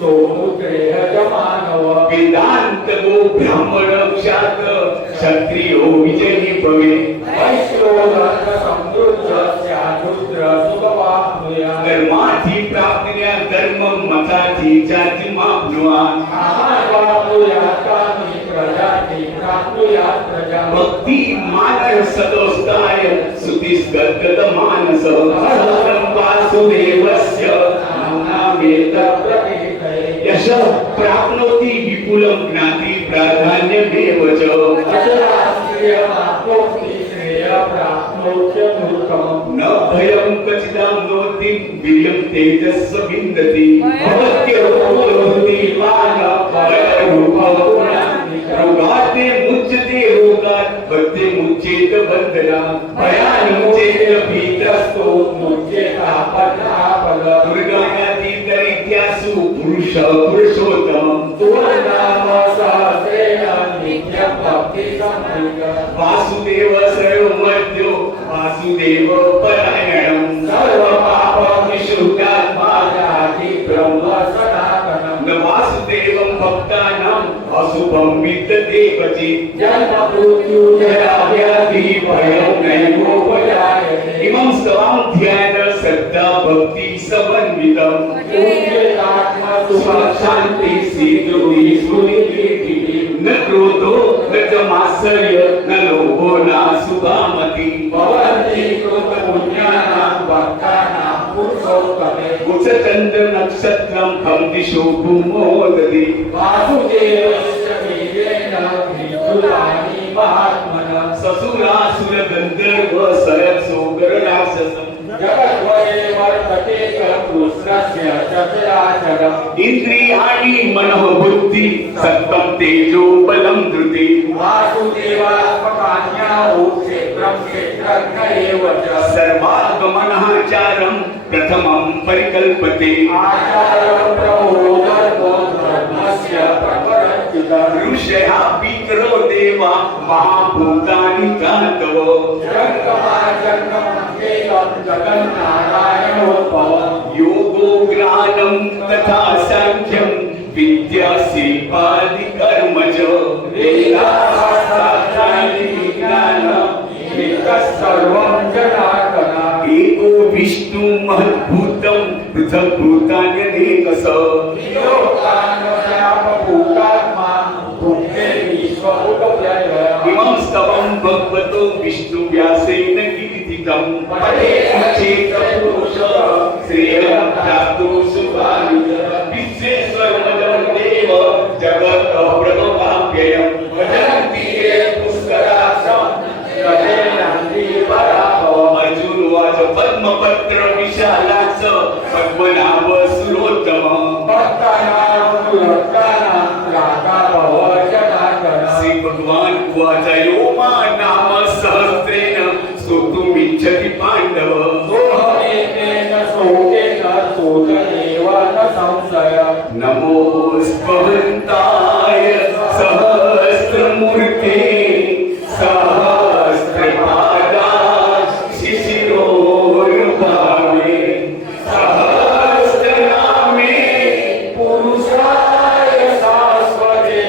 સો મુદ્રેહ જમાનવ વેદાંત ગો બ્રાહ્મણ ક્ષાત્ર ક્ષત્રિયો વિજયી ભવે વૈશ્વોદર્ક સમૃદ્ધ સ્યાદુદ્ર સુખવાપ્નુયા ધર્માથી પ્રાપ્તિને ધર્મ મતાથી જાતિ માપ્નુયા આહારવાપ્નુયા કામી પ્રજાતિ પ્રાપ્નુયા પ્રજા ભક્તિ માનસ સદોસ્તાય સુતિસ્ગદ્ગત માનસ હરમ વાસુદેવસ્ય નામેત પ્રતિકય यश प्राप्नोति विपुलं ज्ञाति प्राधान्यमेव च न भयं क्वचिदां नोति वीर्यं तेजस्व विन्दति भवत्योति रोगाते मुच्यते रोगात् बद्धे मुच्येत बन्धनात् भयानुच्येत भीतस्तो मुच्येता पदापद दुर्गायाति दरिद्यासु पुरुष पुरुषोत्तम तुर्नाम सहस्रेण नित्यं भक्ति संयुक्त वासुदेव सर्वमध्यो वासुदेव परायणं सर्व पाप विशुद्धात्मा जाति ब्रह्म सनातनं न वासुदेवं भक्तानाम् अशुभं विद्यते क्वचित् जन्म मृत्यु जरा व्याधि भयं नैवोपजायते इमं स्तवं ध्यान श्रद्धा भक्ति समन्वितं शांति सिद्धि स्मृति न क्रोधो न च मात्सर्य न लोभो न सुभामति भवन्ति कृत पुण्यानां भक्तानां पुरुषोत्तमे कुचचन्द्र नक्षत्रं खं दिशो भूमोदति वासुदेवस्य वीरेण विद्युतानि महात्मनः ससुरासुर गन्धर्व सरसो गरुडाक्षसं जगद्वये वर्तते कृष्णस्य चराचरम् इंद्रियाणि मनः बुद्धि सत्त्वं तेजो बलं धृति वासुदेवात्मकान्याहु क्षेत्रं क्षेत्रज्ञ एव च सर्वागमनः चारं प्रथमं परिकल्पते आचार्यं प्रबोधो धर्मस्य प्रकरञ्चितम् ऋषयापि करो देवा महाभूतानि गातवो जगन्नारायणोद्भवम् योगो ज्ञानं तथा सांख्यं विद्या शिल्पादि कर्म च वेदाशास्त्राणि विज्ञानम् सर्वं जनार्दन एको विष्णु महद्भूतं पृथग्भूतान्यनेकश इमं स्तवं भगवतो विष्णुव्यासेन कीर्तितं पठेत् पुरुषः श्रेयः प्राप्तो सुभानि विश्वेश्वरमजं देव जगतः प्रभवाप्ययम् वदन्ति ये पुष्कराक्षं अर्जुन उवाच पद्मपत्र विशालाक्ष पद्मनाभ सुरोत्तम श्री भगवान उवाच यो मा नाम सहस्रेण स्तोतुमिच्छति पाण्डव नमोऽस्त्वन्ताय सहस्रमूर्ते सहस्रपादा शिशिरोर्भावे सहस्रनामे पुरुषाय शाश्वते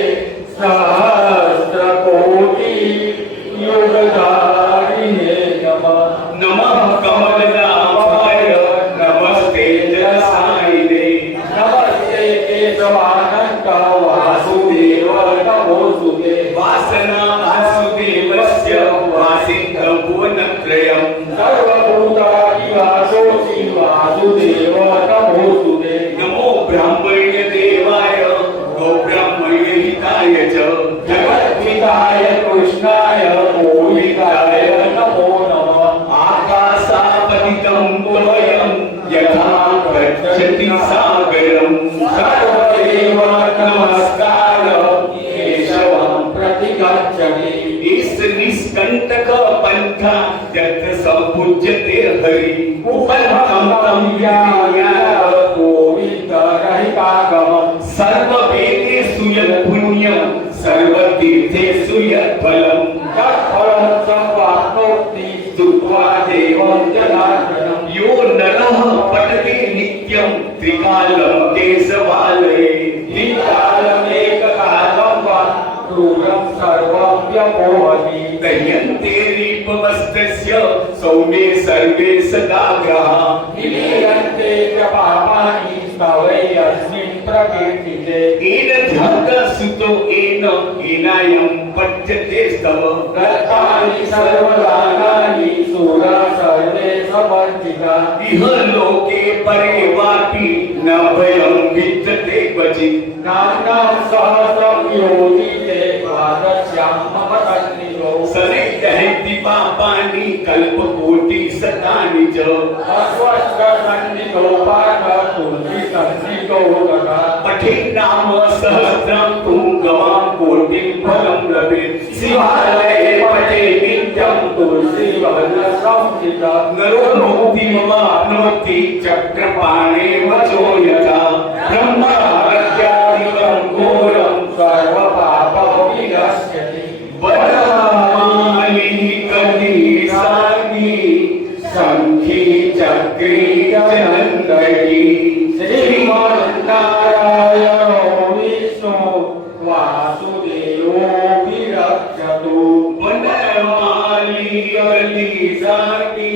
सहस्रकोटि युगधारिणे नमः नमः कमलनाभाय नमस्ते जलसायिने नमस्ते केशवानन्द वासुदेव नमोऽस्तुते वासना वासुदेवस्य वासिन्धभुवनत्रयम् सर्वभूतादिवासोऽसि वासुदेव नमोऽस्तुते नमो ब्राह्मण्य देवाय गौब्राह्मण्यहिताय च जगद्पिताय कृष्णाय गोविन्दाय नमो नमः आकाशापतितं त्वयं यथा गच्छति सागरम् सर्वदेव नमस्कार केशवं प्रतिगच्छति इस निष्कण्टक पंथा यत्र संपूज्यते हरि उपलब्धं तं गोविन्दरहितागमम् सर्ववेदेषु यत् पुण्यं सर्वतीर्थेषु यत् फलम् तत्फलं सम्प्राप्नोति स्तुत्वा देवं जनार्दनम् यो नरः पठते नित्यं त्रिकालं केशवालये त्रिकालमेककालं वा क्रूरं सर्वं व्यपोहति दह्यन्ते रीपवस्त्रस्य सौम्ये सर्वे सदा ग्रहा निलीयन्ते च पापानि स्तवैरस्मिन् प्रकीर्तिते येन ध्यातसुतो येनायं पठ्यते स्तव दत्तानि सर्वदानानि सुरा सर्वे समर्पिता इह लोके परे वापि न भयं विद्यते क्वचित् नाम्नां सहस्रं योजिते द्वादश्यां मम सन्निधौ सनिग्धहन्ति पापानि कल्पकोटि शतानि च अस्वस्थसन्निधौ पाठ तुलसीसन्निधौ तथा पठेन्नाम सहस्रं पुंगवां कोटिं फलं लभेत् शिवालये पठे नित्यं तुलसीवल्लसंहिता नरो मुक्तिमवाप्नोति चक्रपाणे वचो यथा ब्रह्महत्यादिकं घोरं सर्वपापविनश्यति वरमाली कलिसानि संखी चक्री चनन्दगी श्रीमन्नारायणो विष्णु वासुदेवो विरक्षतु वनमाली कलिसानि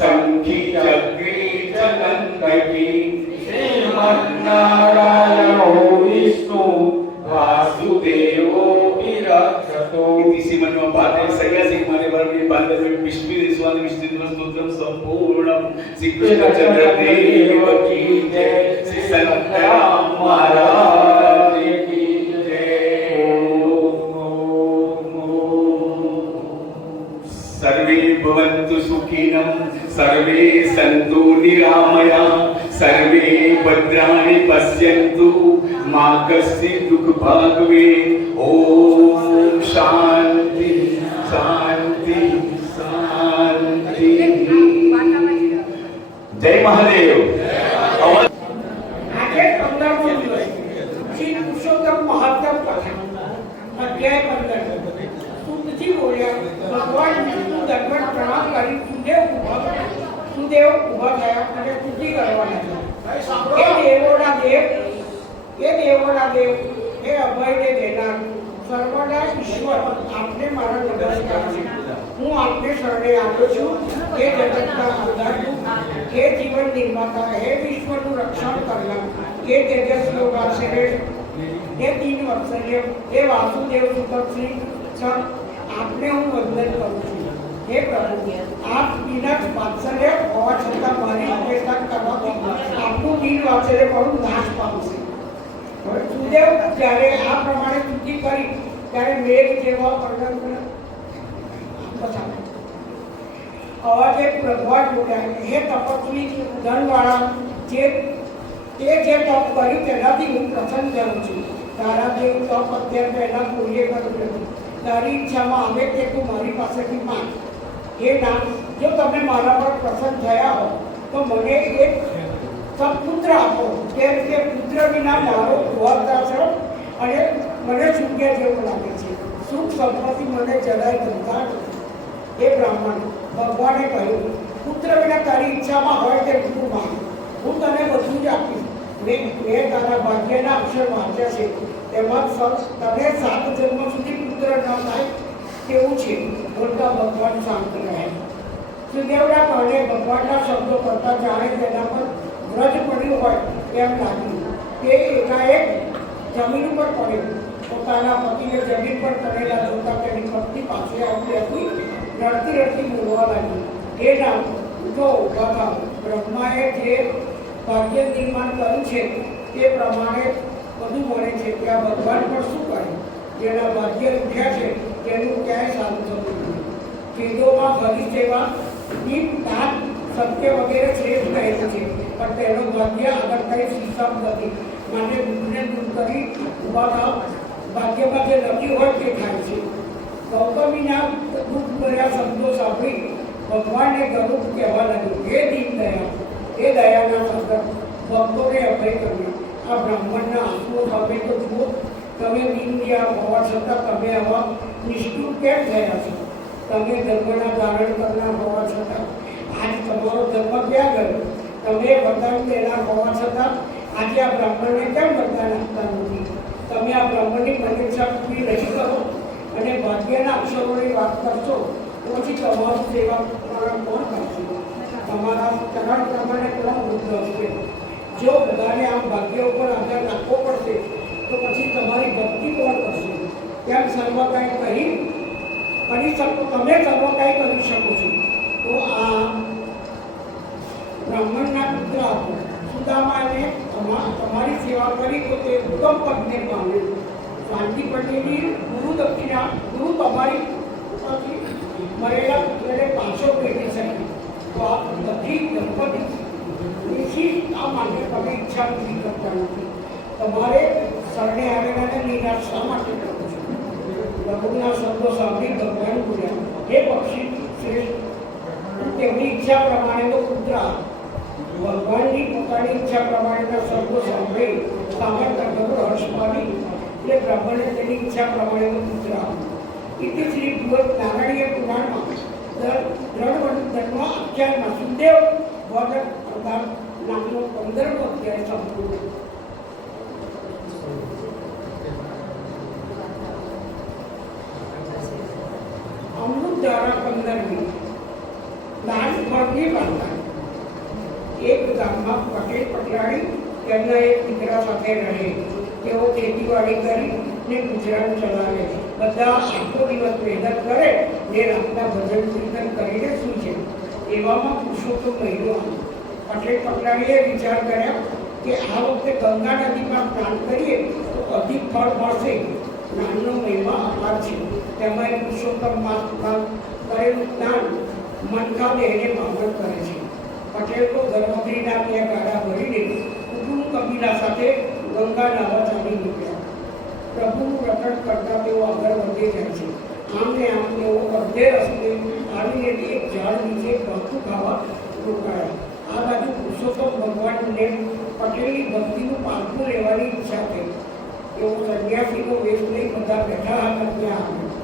संखी चक्री चनन्दगी श्रीमन्नारायणो विष्णु वासुदेवो विरक्षतु इति श्रीमन्महाभारते सय्यासिंहाने वर्णे बान्धवे विष्णुदेवानि विष्णुस्तोत्रं सम्पूर्णं श्रीकृष्णचन्द्र देव की जय श्री संतराम महाराज की जय सर्वे भवन्तु सुखिनः सर्वे सन्तु निरामया सर्वे भद्राणि पश्यन्तु मा कश्चित् दुःखभाग् भवेत्। ॐ शान्ति शान्ति शान्ति। जय महादेव। આજે 15મો દિવસ શ્રી પુરુષોત્તમ મહાત્મ કથા અધ્યાય 15 સુતજી બોલ્યા ભગવાન વિષ્ણુ દંડવત પ્રણામ કરી સુદેવ ઊભા થયા અને સ્તુતિ કરવા લાગ્યા। એ દેવોના દેવ હે અભયને દેનાર સર્વના ઈશ્વર આપને મારા નમસ્કાર છે। હું આપને શરણે આવ્યો છું હે જગતના આધારભૂત હે જીવન નિર્માતા હે વિશ્વનું રક્ષણ કરનાર હે તેજસ્વી વાત્સલ્ય હે દીન વાત્સલ્ય હે વાસુદેવ સુત શ્રી આપને હું વંદન કરું છું। હે પ્રભુ આપ દીનક વાત્સલ્ય હોવા છતાં મારી અપેક્ષા કરવાથી આપનું દીન વાત્સલ્ય પણ નાશ પામશે। સુદેવ જ્યારે આ પ્રમાણે સ્તુતિ કરી ત્યારે મેઘ જેવા અવાજે ભગવાન બોલ્યા હે તપસ્વી ધનવાળા જે તપ કર્યું તેનાથી હું પ્રસન્ન થયો છું। તારા જેવું તપ અત્યાર પહેલા કોઈએ કર્યું નથી। તારી ઈચ્છામાં આવે તે તું મારી પાસેથી માંગ। હે નામ જો તમે મારા પર પ્રસન્ન થયા હો તો મને એક સત્પુત્ર આપો કેમ કે પુત્ર વિના મારો ગૃહસ્થાશ્રમ અને મને શૂન્ય જેવું લાગે છે। સુખ સંપત્તિ મને જરાય ગમતા નથી। એ બ્રાહ્મણ ભગવાને કહ્યું પુત્ર વિના તારી ઈચ્છામાં હોય તે તું માંગ હું તને બધું જ આપીશ। મેં તારા ભાગ્યના અક્ષર વાંચ્યા છે તેમાં તને 7 જન્મ સુધી પુત્ર ન થાય તેવું છે। બોલતા ભગવાન શાંત રહ્યા। સુદેવના કહે ભગવાનના શબ્દો કરતા જાણે તેના પર વ્રજ પડ્યું હોય એમ લાગ્યું। તે એકાએક જમીન ઉપર પડ્યો। પોતાના પતિને જમીન પર પડેલા જોતા તેની પત્ની પાસે આવી હતી રડતી રડતી બોલવા લાગી હે નામ ઉઠો ઊભા થાઓ। બ્રહ્માએ જે ભાગ્ય નિર્માણ કર્યું છે તે પ્રમાણે બધું મળે છે ત્યાં ભગવાન પણ શું કરે? જેના ભાગ્ય ઉઠ્યા છે તેનું ક્યાંય સારું થતું નથી। વેદોમાં ભરી જેવા દીપ દાન સત્ય વગેરે શ્રેષ્ઠ કહેલું છે પણ તેનો ભાગ્ય આગળ કંઈ શીશમ નથી। માટે દુઃખને દૂર કરી ઊભા થાઓ। ભાગ્યમાં જે લખ્યું હોય તે થાય છે। ગૌતમીના દુઃખ ભર્યા શબ્દો સાંભળી ભગવાનને ગરુડ કહેવા લાગ્યું હે દીન દયા હે દયાના સાગર ભક્તોને અભય કર્યો। આ બ્રાહ્મણના આંસુઓ સામે તો જુઓ તમે દીનદયાળ હોવા છતાં તમે આવા નિષ્ઠુર કેમ થયા છો? તમે ધર્મના ધારણ કરનાર હોવા છતાં આજ તમારો ધર્મ ક્યાં ગયો? તમે વરદાન દેનાર હોવા છતાં આજે આ બ્રાહ્મણને કેમ વરદાન આપતા નથી? તમે આ બ્રાહ્મણની પરીક્ષા પૂરી નહીં કરો અને ભાગ્યના અક્ષરોની વાત કરશો તો પછી તમારું સેવા કોણ કરશે? તમારા ચરણ પ્રમાણે કોણ વૃદ્ધ હશે? જો બધાને આમ ભાગ્ય ઉપર આધાર રાખવો પડશે તો પછી તમારી ભક્તિ કોણ કરશે? તેમ સર્વ કાંઈ કરી શકો તમે સર્વ કાંઈ કરી શકો છો તો આ બ્રાહ્મણના પુત્ર આપો। સુદામાને તમારી સેવા કરી તો તે ઉત્તમ પદને પામ્યો। શાંતિ પટેલની ગુરુ દક્ષિણા ગુરુ તમારી ઉપરથી મરેલા પુત્રને પાછો ભેટી શકે તો આ બધી દંપતી આ માટે તમે ઈચ્છા પૂરી કરતા નથી। તમારે શરણે આવેલાને નિરાશ શા માટે કરો છો? પ્રભુના શબ્દો સાંભળી ભગવાન બોલ્યા હે પક્ષી શ્રેષ્ઠ તેમની ઈચ્છા પ્રમાણેનો પુત્ર ભગવાનની પોતાની ઈચ્છા પ્રમાણેના શબ્દો સાંભળી સાંભળતા ગરુડ હર્ષ પામી એટલે બ્રાહ્મણે તેની ઈચ્છા પ્રમાણેનો પુત્ર એટલે શ્રી ભગવત નારાયણીય પુરાણમાં ધર્મ આખ્યાનમાં સુદેવ વધ અવતાર નામનો 15મો અધ્યાય સંપૂર્ણ। અમૃત ધારા 15મી દાન ફળની વાર્તા। એક ગામમાં પટેલ પટલાણી તેમના એક દીકરા સાથે રહે। તેઓ ખેતીવાડી કરી ને ગુજરાન ચલાવે। બધા આખો દિવસ મહેનત કરે ને રાતના ભજન કીર્તન કરીને સૂઈ જાય। એવામાં પુરુષોત્તમ મહિનો પટેલ પટલાણીએ વિચાર કર્યા કે આ વખતે ગંગા નદીમાં સ્નાન કરીએ તો અધિક ફળ મળશે। સ્નાનનો મહિમા અપાર છે। તેમાં પુરુષોત્તમ કરેલું સ્નાન મનખા દેહને પાવન કરે છે. પટેલ તો ધર્મગીરીના ત્યાં ગાડા ભરીને કુટુંબ કબીલા સાથે ગંગા નાવા ચાલી નીકળ્યા. પ્રભુનું રટણ કરતા તેઓ આગળ વધી જાય છે. આમ ને આમ તેઓ અડધે રસ્તે આવીને એક ઝાડ નીચે ભક્તું ખાવા રોકાયા. આ બાજુ પુરુષોત્તમ ભગવાનને પટેલની ભક્તિનું પાલતું લેવાની ઈચ્છા થઈ. તેઓ સંન્યાસીનો વેશ લઈ બધા બેઠા હતા ત્યાં આવ્યા.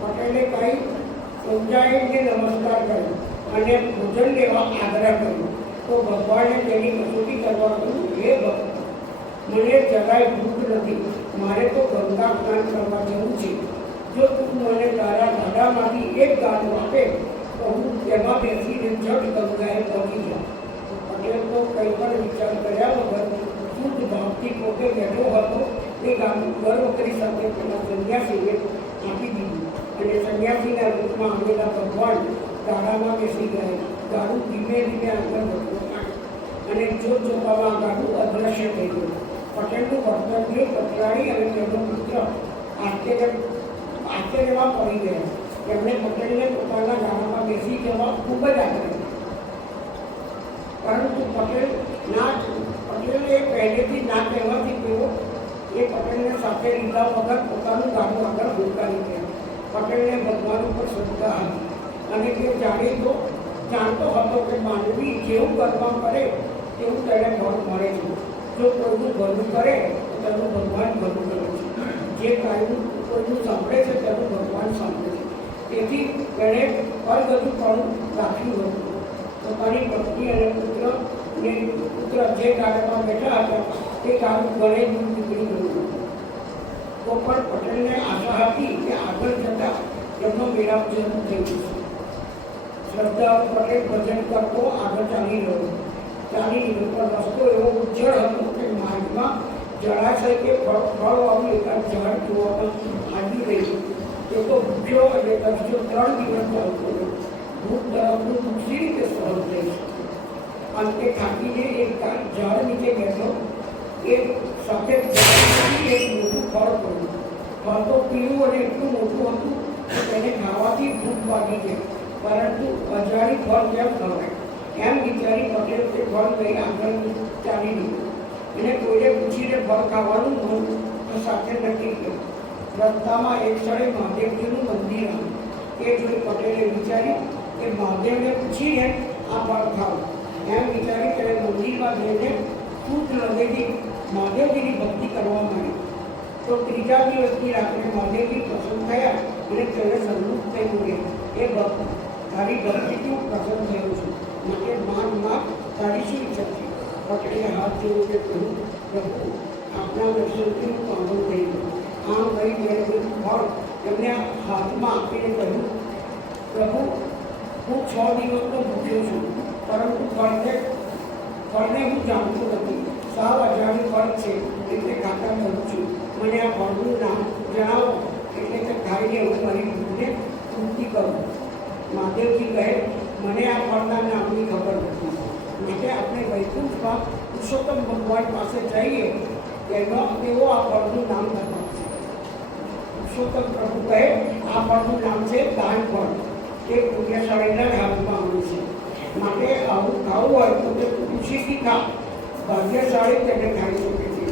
પટેલે કંઈ સમજાવીને નમસ્કાર કર્યો અને ભોજન લેવા આગ્રહ કર્યો તો ભગવાને તેની કસોટી કરવા કહ્યું, હે ભક્ત, મને જરાય ભૂખ નથી, મારે તો ગંગા સ્નાન કરવા જવું છે. જો તું મને તારા ગાડામાંથી એક ગાડું આપે તો હું તેમાં બેસીને જટ ગંગાએ પહોંચી જાઉં. પટેલ તો કંઈ પણ વિચાર કર્યા વગર શુદ્ધ ભાવથી પોતે બેઠો હતો એ ગાડું ગર્વકરી સાથે પેલા સંન્યાસીને આપી દીધું અને સંન્યાસીના રૂપમાં આવેલા ભગવાન ગાડામાં બેસી ગયા. ગાડું ધીમે ધીમે આગળ વધ્યું અને જોત જોતામાં ગાડું અદ્રશ્ય થઈ ગયું. પટેલનું વર્તન જોઈ પટલાણી અને તેમનો પુત્ર આશ્ચર્યમાં પડી ગયા. તેમણે પટેલને પોતાના ગાડામાં બેસી જવા ખૂબ જ આગ્રહ, પરંતુ પટેલે પહેલેથી ના કહેવાથી તેઓ એ પટેલને સાથે લીધા વગર પોતાનું ગાડું આગળ ભૂલકારી ગયા. પટેલને ભગવાન ઉપર શ્રદ્ધા હતી અને તે જાણતો હતો કે માનવી જેવું કર્મ કરે તેવું તેને ફળ મળે છે. જો કોઈનું ભલું કરે તો તેનું ભગવાન ભલું કરે છે. જે કોઈનું સાંભળે છે તેનું ભગવાન સાંભળે છે. તેથી તેણે પરગતું પણ રાખ્યું હતું. પોતાની પત્ની અને પુત્ર જે ગાડામાં બેઠા હતા તે ગાડું ઘણે દૂર નીકળી ગયું. તો પણ પટેલને આશા હતી કે આગળ જતાં તેમનો મેળાપ જરૂર થઈ જશે. શ્રદ્ધા પટેલ ભજન કરતો આગળ ચાલી રહ્યો પણ રસ્તો એવો ઉજ્જળ હતો કે માર્ગમાં જળાશય કે ફળવાળું એકાદ ઝાડ જોવામાં આવી રહી. તે તો ભૂખ્યો અને તરસ્યો 3 દિવસ ચાલતો રહ્યો. ભૂખ તરફનું દુઃખી રીતે સહન થઈ. અંતે થાકીને એક ઝાડ નીચે બેઠો. એ સાથે એક મોટું ફળ પડ્યું. ફળ તો પીવું અને એટલું મોટું હતું કે તેને ખાવાથી ભૂખ લાગી ગઈ, પરંતુ અજાણી ફળ કેમ ખવાય એમ વિચારી પટેલ તે ફળ લઈ આગળ ચાલી નીકળ્યો. એને કોઈને પૂછીને ફળ ખાવાનું મન સાથે નક્કી કર્યું. રસ્તામાં એક સ્થળે મહાદેવજીનું મંદિર હતું. એ જોઈ પટેલે વિચાર્યું કે મહાદેવને પૂછીને આ ફળ ખાવું. એમ વિચારી તેણે મંદિરમાં જઈને શુદ્ધ હૃદયથી મહાદેવજીની ભક્તિ કરવા માંડી. તો ત્રીજા દિવસની રાત્રે મહાદેવજી પ્રસન્ન થયા અને તેને સન્મુખ થઈ બોલ્યા, એ ભક્ત, તારી ભક્તિથી હું પ્રસન્ન થયો છું, માટે માન તારી શું ઈચ્છા છે? પટેલે હાથ જોડીને કહ્યું, પ્રભુ, આપના દર્શનથી હું પાવન થઈ ગયો. આમ કહી તેણે ફળ એમને હાથમાં આપીને કહ્યું, પ્રભુ, હું 6 દિવસનો ભૂખ્યો છું, પરંતુ ફળને હું જાણતો નથી. સાવ અજાણ્યું ફળ છે એટલે ખાતા કરું છું. મને આ ફળનું નામ જણાવો એટલે કે ખાઈને હું મારી ભૂખને પૂર્તિ કરું. મહાદેવજી કહે, મને આ ફળના નામની ખબર નથી, માટે આપણે વૈકુંઠમાં પુરુષોત્તમ ભગવાન પાસે જઈએ તેઓ આ ફળનું નામ બતાવશે. પુરુષોત્તમ પ્રભુ કહે, આ ફળનું નામ છે દાન ફળ. તે પુણ્યશાળીના જ હાથમાં આવ્યું છે, માટે આવું ખાવું હોય તો તે ખુશીથી ખા. ભાગ્યશાળી તેને ખાઈ શકે છે.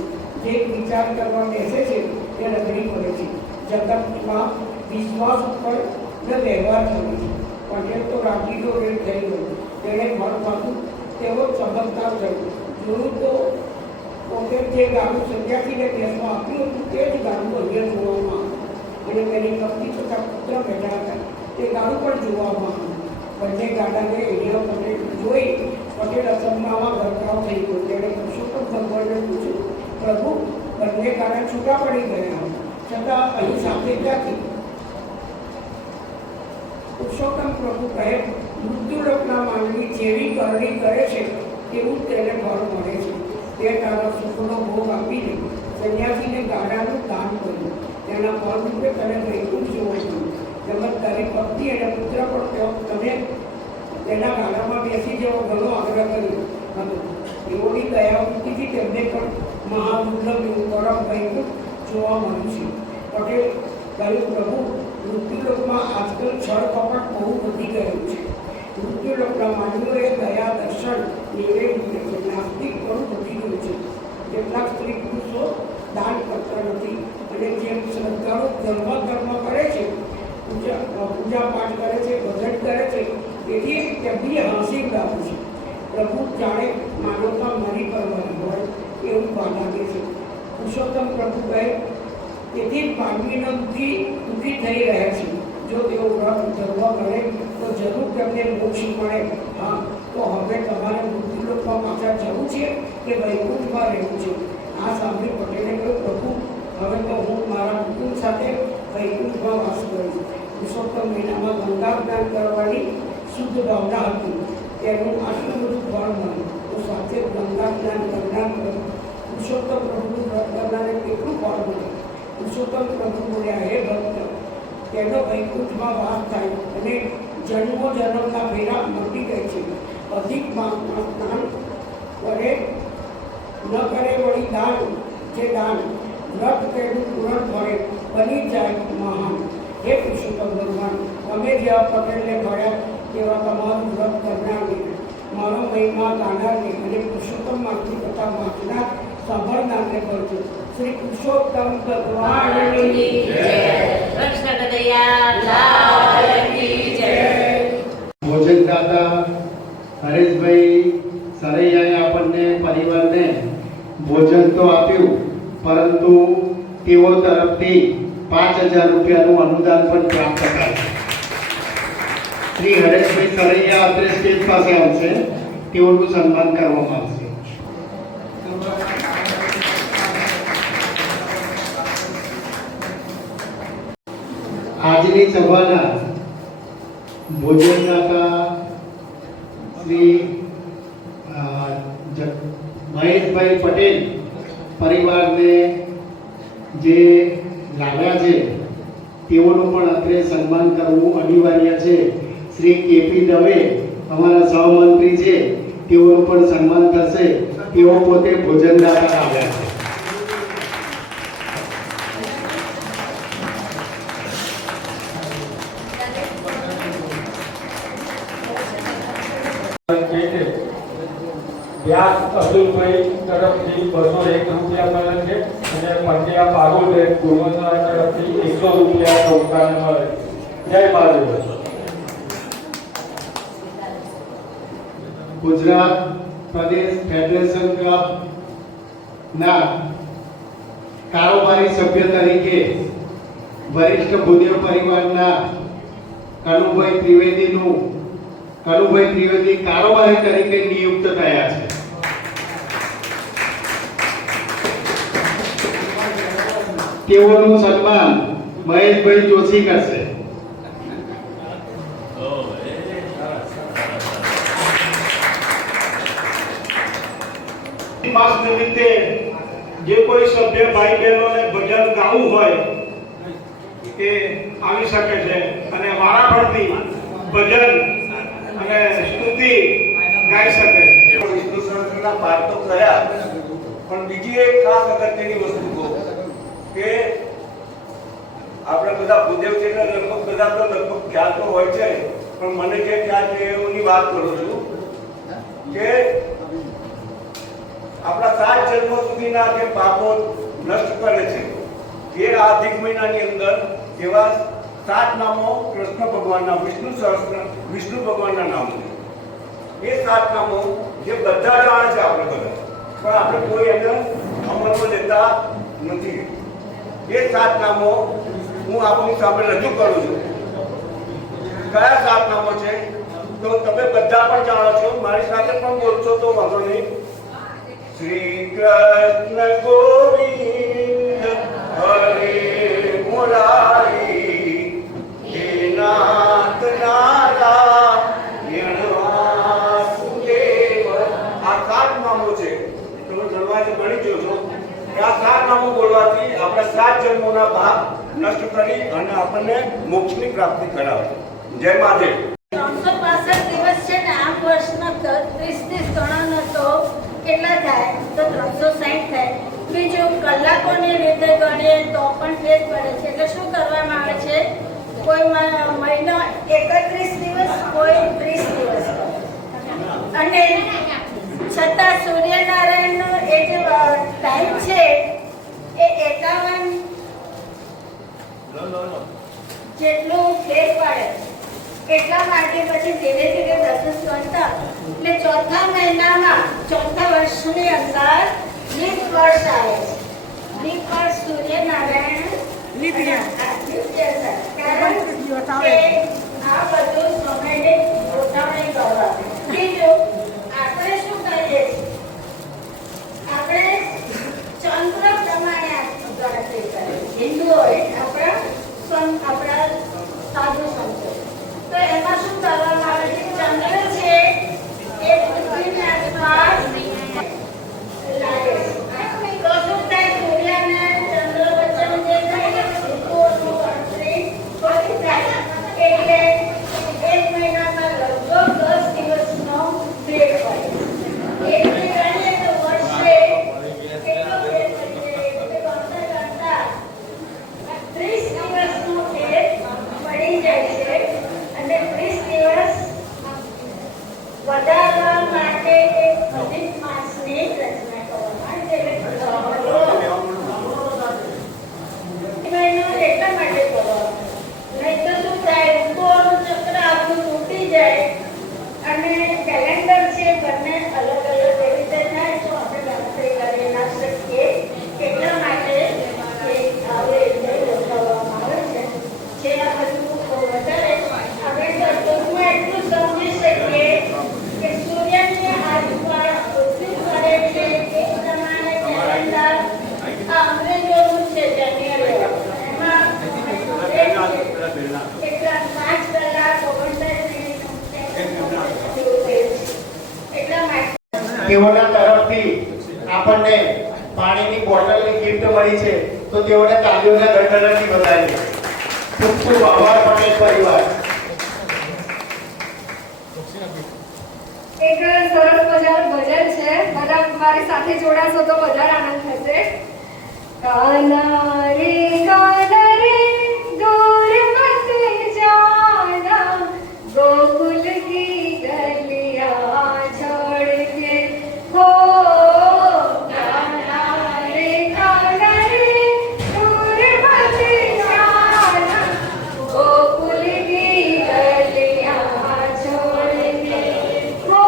જે વિચાર કરવા બેસે છે તે નબળી પડે છે. જગતમાં વિશ્વાસ ઉપર ન વ્યવહાર થયો છે. પટેલ તો રાજીનો રેડ થઈ ગયો. તેણે ફળ ખાધું તેવો ચમત્કાર થયો. જોયું તો પોતે જે ગાડું સંન્યાસીને દેશમાં આપ્યું હતું તે જ ગાડું અહીંયા જોવામાં આવ્યું અને તેની પત્ની તથા પુત્ર બેઠા હતા તે ગાડું પણ જોવામાં આવ્યું. બંને ગાડાને અહીંયા પટેલ જોઈ પટેલ અસંભામાં ગરકાવ થઈ ગયો. તેણે પુરુષોત્તમ ભગવાનને પૂછ્યું, પ્રભુ, બંને ગાડા છૂટા પડી ગયા છતાં અહીં સાથે ક્યાંથી? પુરુષોત્તમ પ્રભુ કહે, મૃત્યુલોકના માનવી જેવી કરણી કરે છે તેવું તેને ફળ મળે છે. તે તારા સુખનો ભોગ આપીને સંન્યાસીને ગાડાનું દાન કર્યું. તેના ફળ રૂપે તને વૈકુંઠ જોવો છું. તેમજ તારી પત્ની અને પુત્ર પણ તમે તેના ગાડામાં બેસી જવો ઘણો આગ્રહ કર્યો હતો. એઓની દયાવૃત્તિથી તેમને પણ મહાદુર્લભ એવું પરમ વૈકુંઠ જોવા મળ્યું છે. પટેલ કહ્યું, પ્રભુ, મૃત્યુલોકમાં આજકાલ છળ કપટ બહુ વધી ગયું છે. મૃત્યુલોકના માનવીઓએ દયા દર્શન નિવેદન છે. નાસ્તિક પણ વધી ગયું છે. કેટલાક સ્ત્રી પુરુષો દાન કરતા નથી અને જેમ શ્રદ્ધાળુ ધર્મ કરે છે, પૂજા પાઠ કરે છે, ભજન કરે છે, તેથી તેમની હાંસી લાવે છે. પ્રભુ જાણે માનવતા મરી કરવાની હોય એવું લાગે છે. પુરુષોત્તમ પ્રભુ કહે તેથી માનવીનો દુઃખી થઈ રહ્યા છે. જો તેઓ વ્રત ધર્મ કરે તો જરૂર તેમને મોક્ષ મળે. હા, તો હવે તમારે મૃત્યુલોકમાં પાછા જવું છે કે વૈકુંઠમાં રહેવું છે? આ સાંભળી પટેલે કહ્યું, પ્રભુ હવે તો હું મારા કુટુંબ સાથે વૈકુંઠમાં વાસ કરીશ. પુરુષોત્તમ મહિનામાં ગંગા સ્નાન કરવાની શુદ્ધ ભાવના હતી. તેનું આટલું બધું ફળ મળ્યું તો સાથે ગંગા સ્નાન કરનાર પુરુષોત્તમ પ્રભુનું વ્રત કરનારને કેટલું ફળ મળે? પુરુષોત્તમ પ્રભુ બોલ્યા, હે ભક્ત, તેનો વૈકુંઠમાં વાસ થાય અને જન્મો જન્મના ફેરા મટી ગઈ છે. અધિક સ્નાન કરે ન કરે વળી દાન, જે દાન વ્રત તેનું પૂરણ ફળે બની જાય મહાન. હે પુરુષોત્તમ ભગવાન, તમે જેવા પટેલને ભળ્યા તેવા તમારું વ્રત કરનારને, મારો મહિમા ગાનારને અને પુરુષોત્તમ માથી કથા વાંચનાર સાંભળનારને કરજો. શ્રી પુરુષોત્તમ ભગવાનની જય. ભોજનદાતા હરેશભાઈ સરૈયાએ આપણને પરિવારને ભોજન તો આપ્યું, પરંતુ તેઓ તરફથી 5,000 રૂપિયાનું અનુદાન પણ પ્રાપ્ત થાય. શ્રી હરેશભાઈ સરૈયા અત્રે સ્ટેજ પાસે આવશે, તેઓનું સન્માન કરવામાં આવશે. આજની સભાના ભોજનદાતા શ્રી મહેશભાઈ પટેલ પરિવારને જે લાવ્યા છે તેઓનું પણ અત્રે સન્માન કરવું અનિવાર્ય છે. શ્રી કેપી દવે અમારા સહમંત્રી છે, તેઓનું પણ સન્માન થશે. તેઓ પોતે ભોજનદાતા લાવ્યા છે. વ્યાસ અતુલભાઈ તરફથી 201 રૂપિયા મળે છે અને પંડ્યા પાગોદે ગુરુવંશના તરફથી 100 રૂપિયા ટોકાને મળે છે. જય મહાદેવ. ગુજરાત પ્રદેશ ફેડરેશન ક્લબ ના કારોબારી સભ્ય તરીકે વરિષ્ઠ ભૂદેવ પરિવારના કનુભાઈ ત્રિવેદી કારોબારી તરીકે નિયુક્ત થયા છે. તેઓનું સન્માન મહેશભાઈ જોશી કરશે. માસ નિમિત્તે જે કોઈ સભ્ય ભાઈ બહેનોને ભજન ગાવું હોય એ આવી શકે છે અને વારાફરતી ભજન અને સ્તુતિ ગાઈ શકે છે. વિષ્ણુ સહસ્ત્રના પાઠ તો થયા, પણ બીજી એક ખાસ અગત્યની વસ્તુ કહું કે આપણે બધા ભૂદેવ છે એટલે લગભગ બધા તો લગભગ ખ્યાલ તો હોય છે, પણ મને જે ખ્યાલ છે એની વાત કરું છું કે આપણા 7 જન્મો સુધીના જે પાપો નષ્ટ કરે છે એ આ અધિક મહિનાની અંદર એવા 7 નામો કૃષ્ણ ભગવાનના વિષ્ણુ ભગવાનના નામો છે. એ 7 નામો જે બધા જાણે છે આપણે બધા, પણ આપણે કોઈ એને અમલમાં લેતા નથી. એ 7 નામો હું આપની સામે રજૂ કરું છું. કયા 7 નામો છે તો તમે બધા પણ જાણો છો, મારી સાથે પણ બોલશો તો વાંધો નહીં. શ્રી કૃષ્ણ ગોવિંદ હરે મુરારી હે નાથ નારાયણ વાસુદેવ. આ 7 નામો છે. તમે જન્માથી ગણી જોશો કે આ 7 નામો બોલવાથી આપણે 7 જન્મોના પાપ નષ્ટ કરી અને આપણને મોક્ષની પ્રાપ્તિ કરાવે. જય મહાદેવ. 365 દિવસ છે ને, આમ વર્ષમાં 30 ગણો તો કેટલા થાય? તો 360 થાય. બીજું કલાકોની રીતે ગણીએ તો પણ તે જ પડે છે. એટલે શું કરવામાં આવે છે? કોઈ મહિનો 31 દિવસ, કોઈ 30 દિવસ કરે. અને છતાં સૂર્યનારાયણનો એ જે ટાઈમ છે એ 51 જેટલું ફેર પડે. એટલા માટે પછી ધીરે ધીરે પ્રોસેસ કરતા એટલે ચોથા મહિનામાં ચોથા વર્ષની અંદર લીપ વર્ષ આવે છે. લીપ વર્ષ સૂર્યનારાયણ કારણ કે આ બધું સમયને ગોઠવણી કરવા. બીજું આપણે શું કરીએ છીએ? આપણે ચંદ્ર પ્રમાણે ગણતરી કરીએ. હિન્દુઓએ આપણા સાધુ સંતો તો એમાં શું કરવામાં આવે છે? ચંદ્ર છે એ પૃથ્વીની આસપાસ લાગે છે. તો શું થાય? સૂર્ય અને ચંદ્ર વચ્ચેનું જે થાય ઋતુઓનું ગણતરી ખોટી થાય. એટલે એક મહિનામાં લગભગ 10 દિવસનો ફેર પડે. એટલે ગણીએ તો વર્ષે કેટલો ફેર પડી જાય? એટલે ગણતા 30 દિવસનો ફેર પડી જાય છે. અને 30 દિવસ વધારવા માટે એક અધિક માસની રચના કરવામાં મહિનો એટલા માટે કરવામાં. નહીં તો શું થાય? ઋતુઓનું ચક્ર આખું તૂટી જાય અને કેલેન્ડર છે બંને અલગ અલગ એવી રીતે થાય તો આપણે ગણતરી કરી ના શકીએ. એટલા માટે આવી રીતે ગોઠવવામાં આવે છે. જે આ બધું વધારે આપણે ટૂંકમાં એટલું સમજી શકીએ કે સૂર્યની આસપાસ પૃથ્વી ફરે છે એ પ્રમાણે કેલેન્ડર આ અંગ્રેજોનું છે જાન્યુઆરી એમાં એટલા 5 કલાક 39 મિનિટ એટલા માટે તેઓના તરફથી આપણને પાણીની બોટલની ગિફ્ટ મળી છે તો તેઓને તાળીઓના ગણગણાટથી વધારીએ. ખૂબ ખૂબ આભાર પટેલ પરિવાર. એક સરસ મજાનું ભજન છે. બધા મારી સાથે જોડાશો તો વધારે આનંદ થશે. કાના રે દૂર મત જાના, ગોકુલ કી ગલિયા છોડ કે હો. કાના રે દૂર મત જાના, ગોકુલ કી ગલિયા છોડ के हो.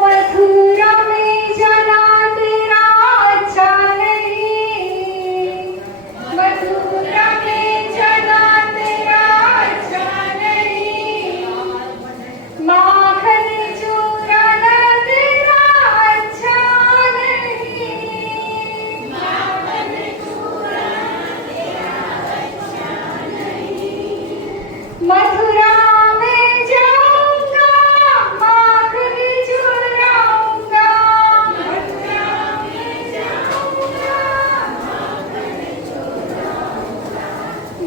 मथुरा में जना तेरा अच्छा नहीं, मथुरा में जना तेरा अच्छा नहीं, माखन चुराना तेरा अच्छा नहीं, माखन चुराना तेरा अच्छा नहीं. मथुरा में जाऊंगा माखन चुराऊंगा, मथुरा में जाऊंगा माखन चुराऊंगा,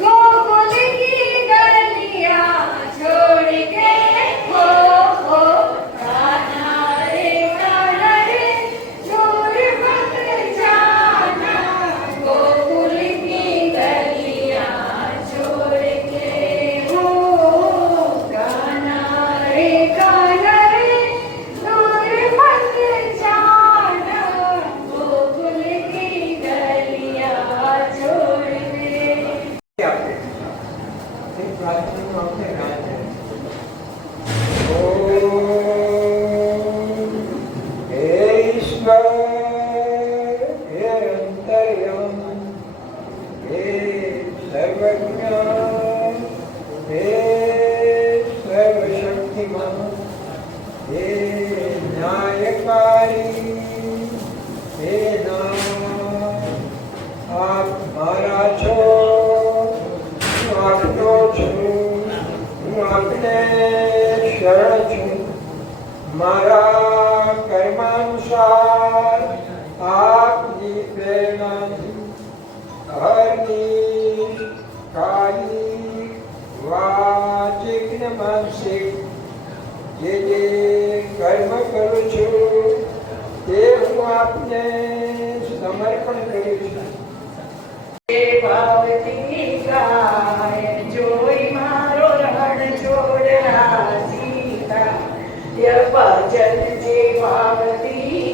गोकुल की गलियां छोड़ के हो. कान्हा रे दूर मत जाना, गोकुल की गलियां छोड़ के हो. कान्हा रे दूर मत जाना, गोकुल की गलियां छोड़ के. હે ઈશ્વર, હે અંતર્યામી, હે સર્વજ્ઞ, હે સર્વશક્તિમાન, હે ન્યાયકારી, હે નાથ, આપ મારા છો, હું આપનો છું, હું આપને શરણ છું. મારા કર્માનુસાર આપની પ્રેરણાથી હરની કાયિક વાચિક ને માનસિક જે કર્મ કરું છું તે હું આપને સમર્પણ કરું છું. ભાવતી ગાય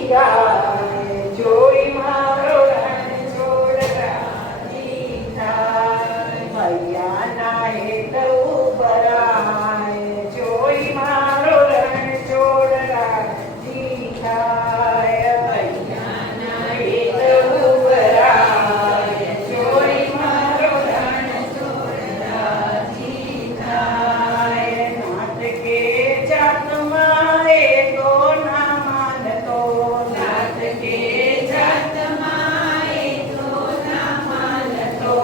ગાય જોઈ મારો રણ છોડ રાજી થાય ભૈયાના હેત ઉભરાય જોઈ મારો રણ છોડ રાજી થાય ભૈયાના હેત ઉભરાય જોઈ મારો રણ છોડ રાજી થાય નાથ કે જાતમાં એ તો ના માનતો નાથ કે જાતમાં એ તો ના માનતો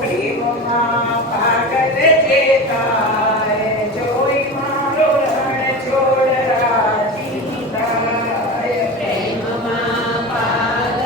પ્રેમમાં પાગલ જે થાય જોઈ મારો રણ છોડ રાજી થાય પ્રેમમાં પાગલ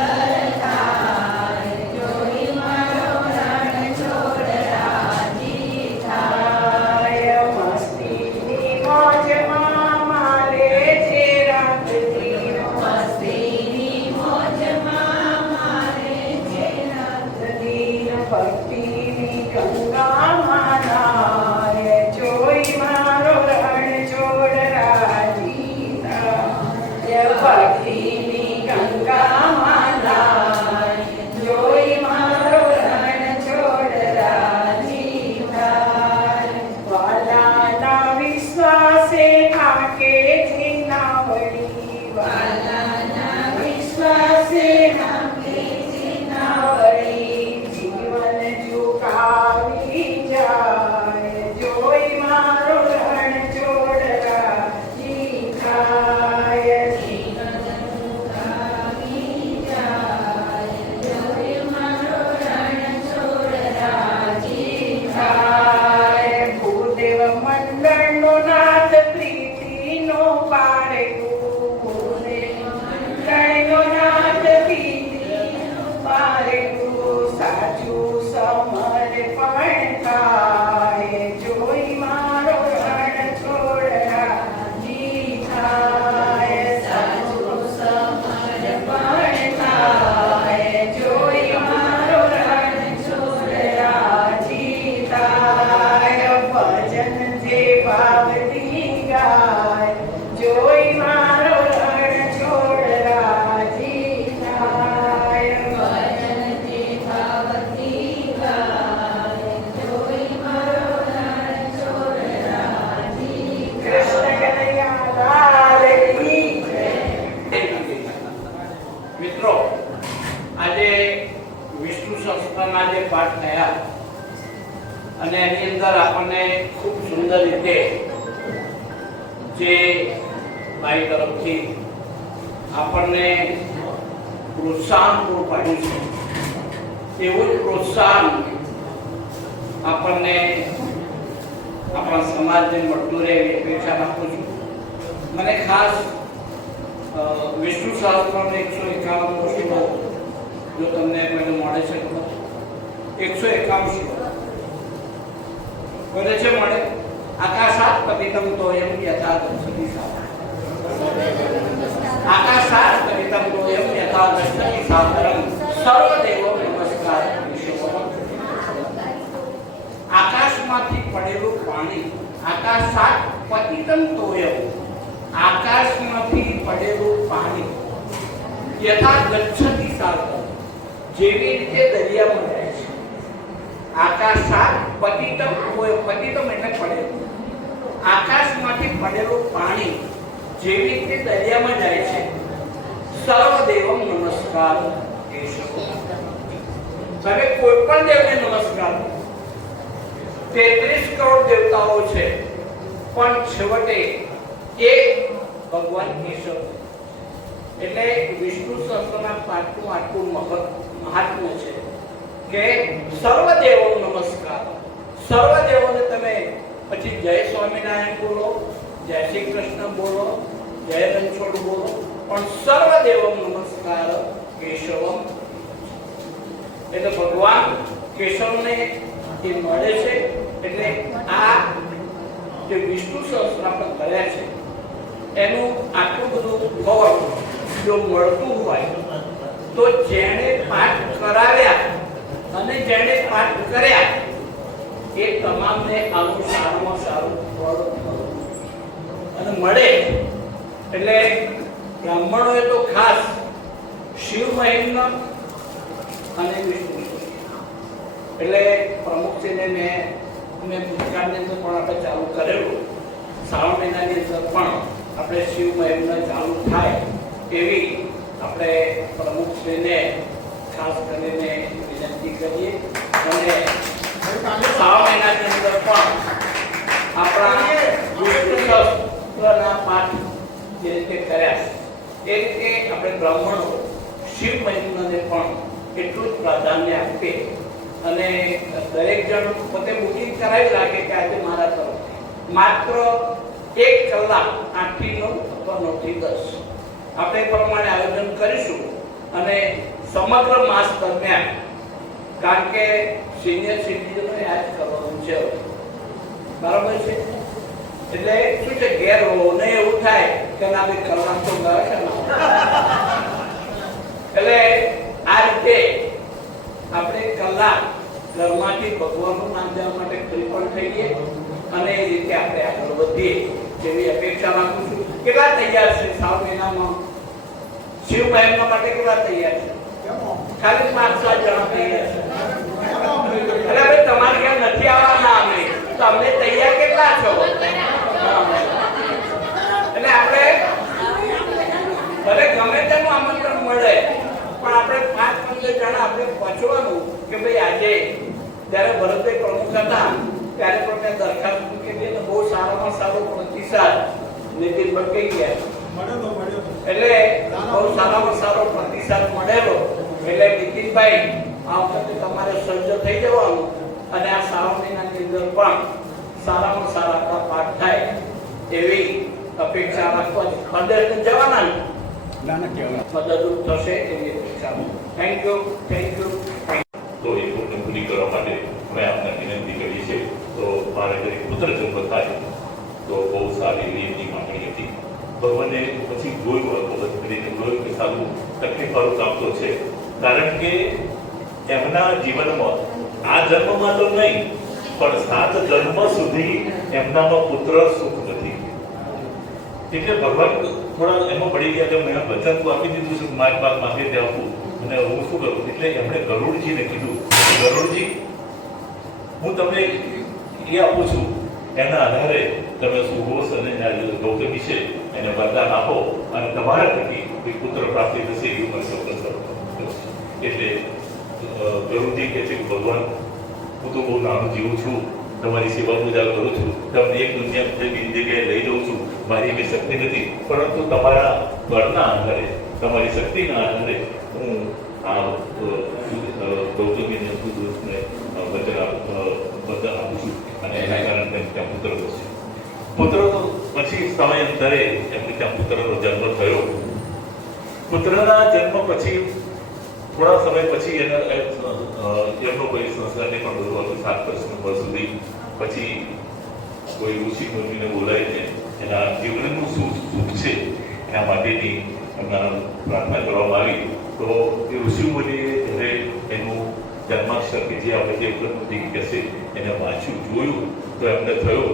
થાય જોઈ મારો રણ છોડ રાજી થાય મસ્તીની મોજમાં મારે જે રાતથી મસ્તીની મોજમાં મારે જે રાતથી ભક્તિની ગંગામાં નાય જોઈ મારો રણ છોડ રાજી થાય ભક્તિની ગંગામાં નાય જોઈ મારો રણ છોડ રાજી થાય વાલાના વિશ્વાસે થાકે જીનાવડી વાલાના વિશ્વાસે થાકે જીનાવડી જીવન ચૂકાવી જાય જોઈ મારો રણ છોડ રાજી થાય જીવન ચૂકાવી જાય જોઈ મારો રણ છોડ રાજી થાય ભૂદેવ મંડળનો નાથ પ્રીતિનો પારકું ભૂદેવ મંડળનો નાથ પ્રીતિનો પારકું સાચું સમર્પણ થાય જોઈ મારો રણ છોડ રાજી થાય સાચું સમર્પણ થાય જોઈ મારો રણ છોડ રાજી થાય ભજન જે ભાવથી ગાય જોઈ મારો રણ છોડ રાજી થાય ભજન જે ભાવથી ગાય જોઈ મારો રણ છોડ રાજી કૃષ્ણ કનૈયા લાલ કી જય. મિત્રો, આજે વિષ્ણુ સહસ્ત્રના જે પાઠ થયા અને એની અંદર આપણને ખૂબ સુંદર રીતે જે ભાઈ તરફથી આપણને પ્રોત્સાહન પૂરું પાડ્યું છે એવું જ પ્રોત્સાહન આપણને આપણા સમાજને મળતું રહે એવી અપેક્ષા રાખું છું. મને ખાસ વિષ્ણુ સહસ્ત્રનો 151 શ્લોક જો તમને કોઈ મળે છે તો 151 શ્લોક બોલે છે મળે આકાશાત પતિતમ તોયમ યથા દર્શતિ આકાશાત પતિતમ તોયમ યથા દર્શતિ સાધરમ સર્વદેવો નમસ્કાર. આકાશમાંથી પડેલું પાણી આકાશાત પતિતમ તોયમ આકાશમાંથી પડેલું પાણી યથા ગચ્છતિ સાગરમ જેવી રીતે દરિયામાં જાય છે. આકાશાત પતિતમ પતિતમ એટલે પડેલું આકાશમાંથી પડેલું પાણી જેવી રીતે દરિયામાં જાય છે. સર્વદેવમ નમસ્કાર કેશવ. તમે કોઈ પણ દેવને નમસ્કાર 33 કરોડ દેવતાઓ છે પણ છેવટે એક ભગવાન કેશવ. એટલે વિષ્ણુ સહસ્ત્રના પાઠનું આટલું મહાત્મ્ય છે કે સર્વદેવો નમસ્કાર. સર્વદેવોને તમે પછી જય સ્વામિનારાયણ બોલો, જય શ્રી કૃષ્ણ બોલો, જય રણછોડ બોલો, પણ સર્વદેવો નમસ્કાર કેશવમ. એટલે ભગવાન કેશવને જે મળે છે એટલે આ જે વિષ્ણુ સહસ્ત્ર આપણે કર્યા છે એનું આટલું બધું ફળ જો મળતું હોય તો જેણે પાઠ કરાવ્યા અને જેણે પાઠ કર્યા એ તમામને આનું સારામાં સારું ફળ અને મળે એટલે બ્રાહ્મણોએ તો ખાસ શિવ મહિમ્ન અને વિષ્ણુ એટલે પ્રમુખજીને મેં ભૂતકાળની અંદર પણ આપણે ચાલુ કરેલું. શ્રાવણ મહિનાની અંદર પણ આપણે શિવ મહિમ્ન ચાલુ થાય એવી આપણે પ્રમુખશ્રીને ખાસ કરીને વિનંતી કરીએ. અને શ્રાવણ મહિનાની અંદર પણ આપણા વિષ્ણુ સહસ્ત્રના પાઠ જે રીતે કર્યા એ રીતે આપણે બ્રાહ્મણો શિવ મહિમ્નને પણ એટલું જ પ્રાધાન્ય આપીએ અને દરેક જણ પોતે બુકિંગ કરાવી લાગે કે આજે મારા તરફથી માત્ર 1 કલાક 8 થી 9 અથવા 9 થી 10 આપણે એ પ્રમાણે આયોજન કરીશું. અને સમગ્ર માસ દરમિયાન કારણ કે સિનિયર સિટીઝનો યાદ કરવાનું છે, બરાબર છે, એટલે શું છે ઘેર હોવો નહીં એવું થાય કે ના ભાઈ કલાક તો ગયા છે એટલે આ રીતે આપણે કલાક ઘરમાંથી ભગવાનનું નામ લેવા માટે ફ્રી પણ થઈએ અને એ રીતે આપણે આગળ વધીએ જેવી અપેક્ષા રાખું છું. કેટલા તૈયાર છે શ્રાવણ મહિનામાં શિવ મહિમ્ન માટે? કેટલા તૈયાર છે? ખાલી 5-7 જણા તૈયાર છે. એટલે ભાઈ તમારે ક્યાં નથી આવવાના અમે તો અમને તૈયાર કેટલા છો? એટલે આપણે ભલે ગમે તેનું આમંત્રણ મળે પણ આપણે 5-15 જણા આપણે પહોંચવાનું કે ભાઈ આજે જ્યારે ભરતભાઈ પ્રમુખ હતા ત્યારે પણ મેં દરખાસ્ત મૂકેલી અને બહુ સારામાં સારો પ્રતિસાદ નીતિનભાઈ કહી ગયા એટલે બહુ સારામાં સારો પ્રતિસાદ મળેલો એટલે નીતિનભાઈ આ વખતે તમારે સજ્જ થઈ જવાનું અને આ શ્રાવણ મહિનાની અંદર પણ સારામાં સારા આપણા પાઠ થાય એવી અપેક્ષા રાખવાની. અંદર જવાના મદદરૂપ થશે એવી અપેક્ષા. Thank you. તો એ પૂર્ણ પૂરી કરવા માટે મેં આપને વિનંતી કરી છે. તો મારે ઘરે પુત્ર જન્મ થાય તો બહુ સારી એવી એમની માંગણી હતી. ભગવાને પછી જોયું કરીને જોયું કે સારું તકલીફવાળું કામ તો છે, કારણ કે એમના જીવનમાં આ જન્મમાં તો નહીં પણ 7 જન્મ સુધી એમનામાં પુત્ર સુખ નથી. એટલે ભગવાન થોડા એમાં પડી ગયા કે મેં વચન તો આપી દીધું છે મારી બાપ માંગે તે આપું અને હું શું કરું. એટલે એમણે ગરુડજીને કીધું, ગરુડજી હું તમને એ આપું છું, એના આધારે તમે સુઘોષ અને ગૌતમી છે એને વરદાન આપો અને તમારા થકી કોઈ પુત્ર પ્રાપ્તિ થશે એવું મને ચોક્કસ. એટલે ગરુડજી કહે છે કે ભગવાન હું તો બહુ નાનું જીવું છું, તમારી સેવા પૂજા કરું છું, તમને એક દુનિયા બીજી જગ્યાએ લઈ જઉં છું, મારી એવી શક્તિ નથી, પરંતુ તમારા બળના આધારે તમારી શક્તિના આધારે હું આ ગૌતમીને સુઘોષને વચન આપું છું અને એના કારણે ત્યાં પુત્ર થશે. પુત્ર તો પછી સમયાંતરે એમને ત્યાં પુત્રનો જન્મ થયો. પુત્રના જન્મ પછી થોડા સમય પછી એમનો કોઈ સંસ્કારને પણ બધું હતું 7 વર્ષ સુધી. પછી કોઈ ઋષિ મુનિને બોલાવીને એના જીવનનું શું સુખ છે એના માટેની એમના પ્રાર્થના કરવામાં આવી. તો એ ઋષિ મુનિએ જ્યારે એનું જન્માક્ષર કે જે આપણે જે પ્રકૃતિ કહેશે એને વાંચ્યું જોયું તો એમને થયું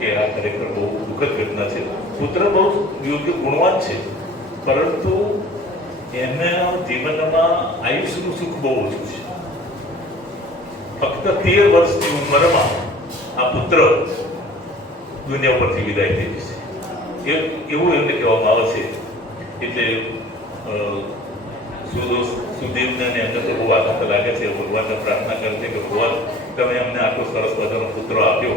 કે આ ખરેખર બહુ દુઃખદ ઘટના છે. પુત્ર બહુ યોગ્ય ગુણવાન છે, પરંતુ એના જીવનમાં આયુષ્યનું સુખ બહુ ઓછું છે. ફક્ત 13 વર્ષની ઉંમરમાં આ પુત્ર દુનિયા પરથી વિદાય થઈ જશે એવું એમને કહેવામાં આવે છે. એટલે સુદેવને એમને તો બહુ આનંદ લાગે છે. ભગવાનને પ્રાર્થના કરે છે કે ભગવાન તમે અમને આટલો સરસ મજાનો પુત્ર આપ્યો,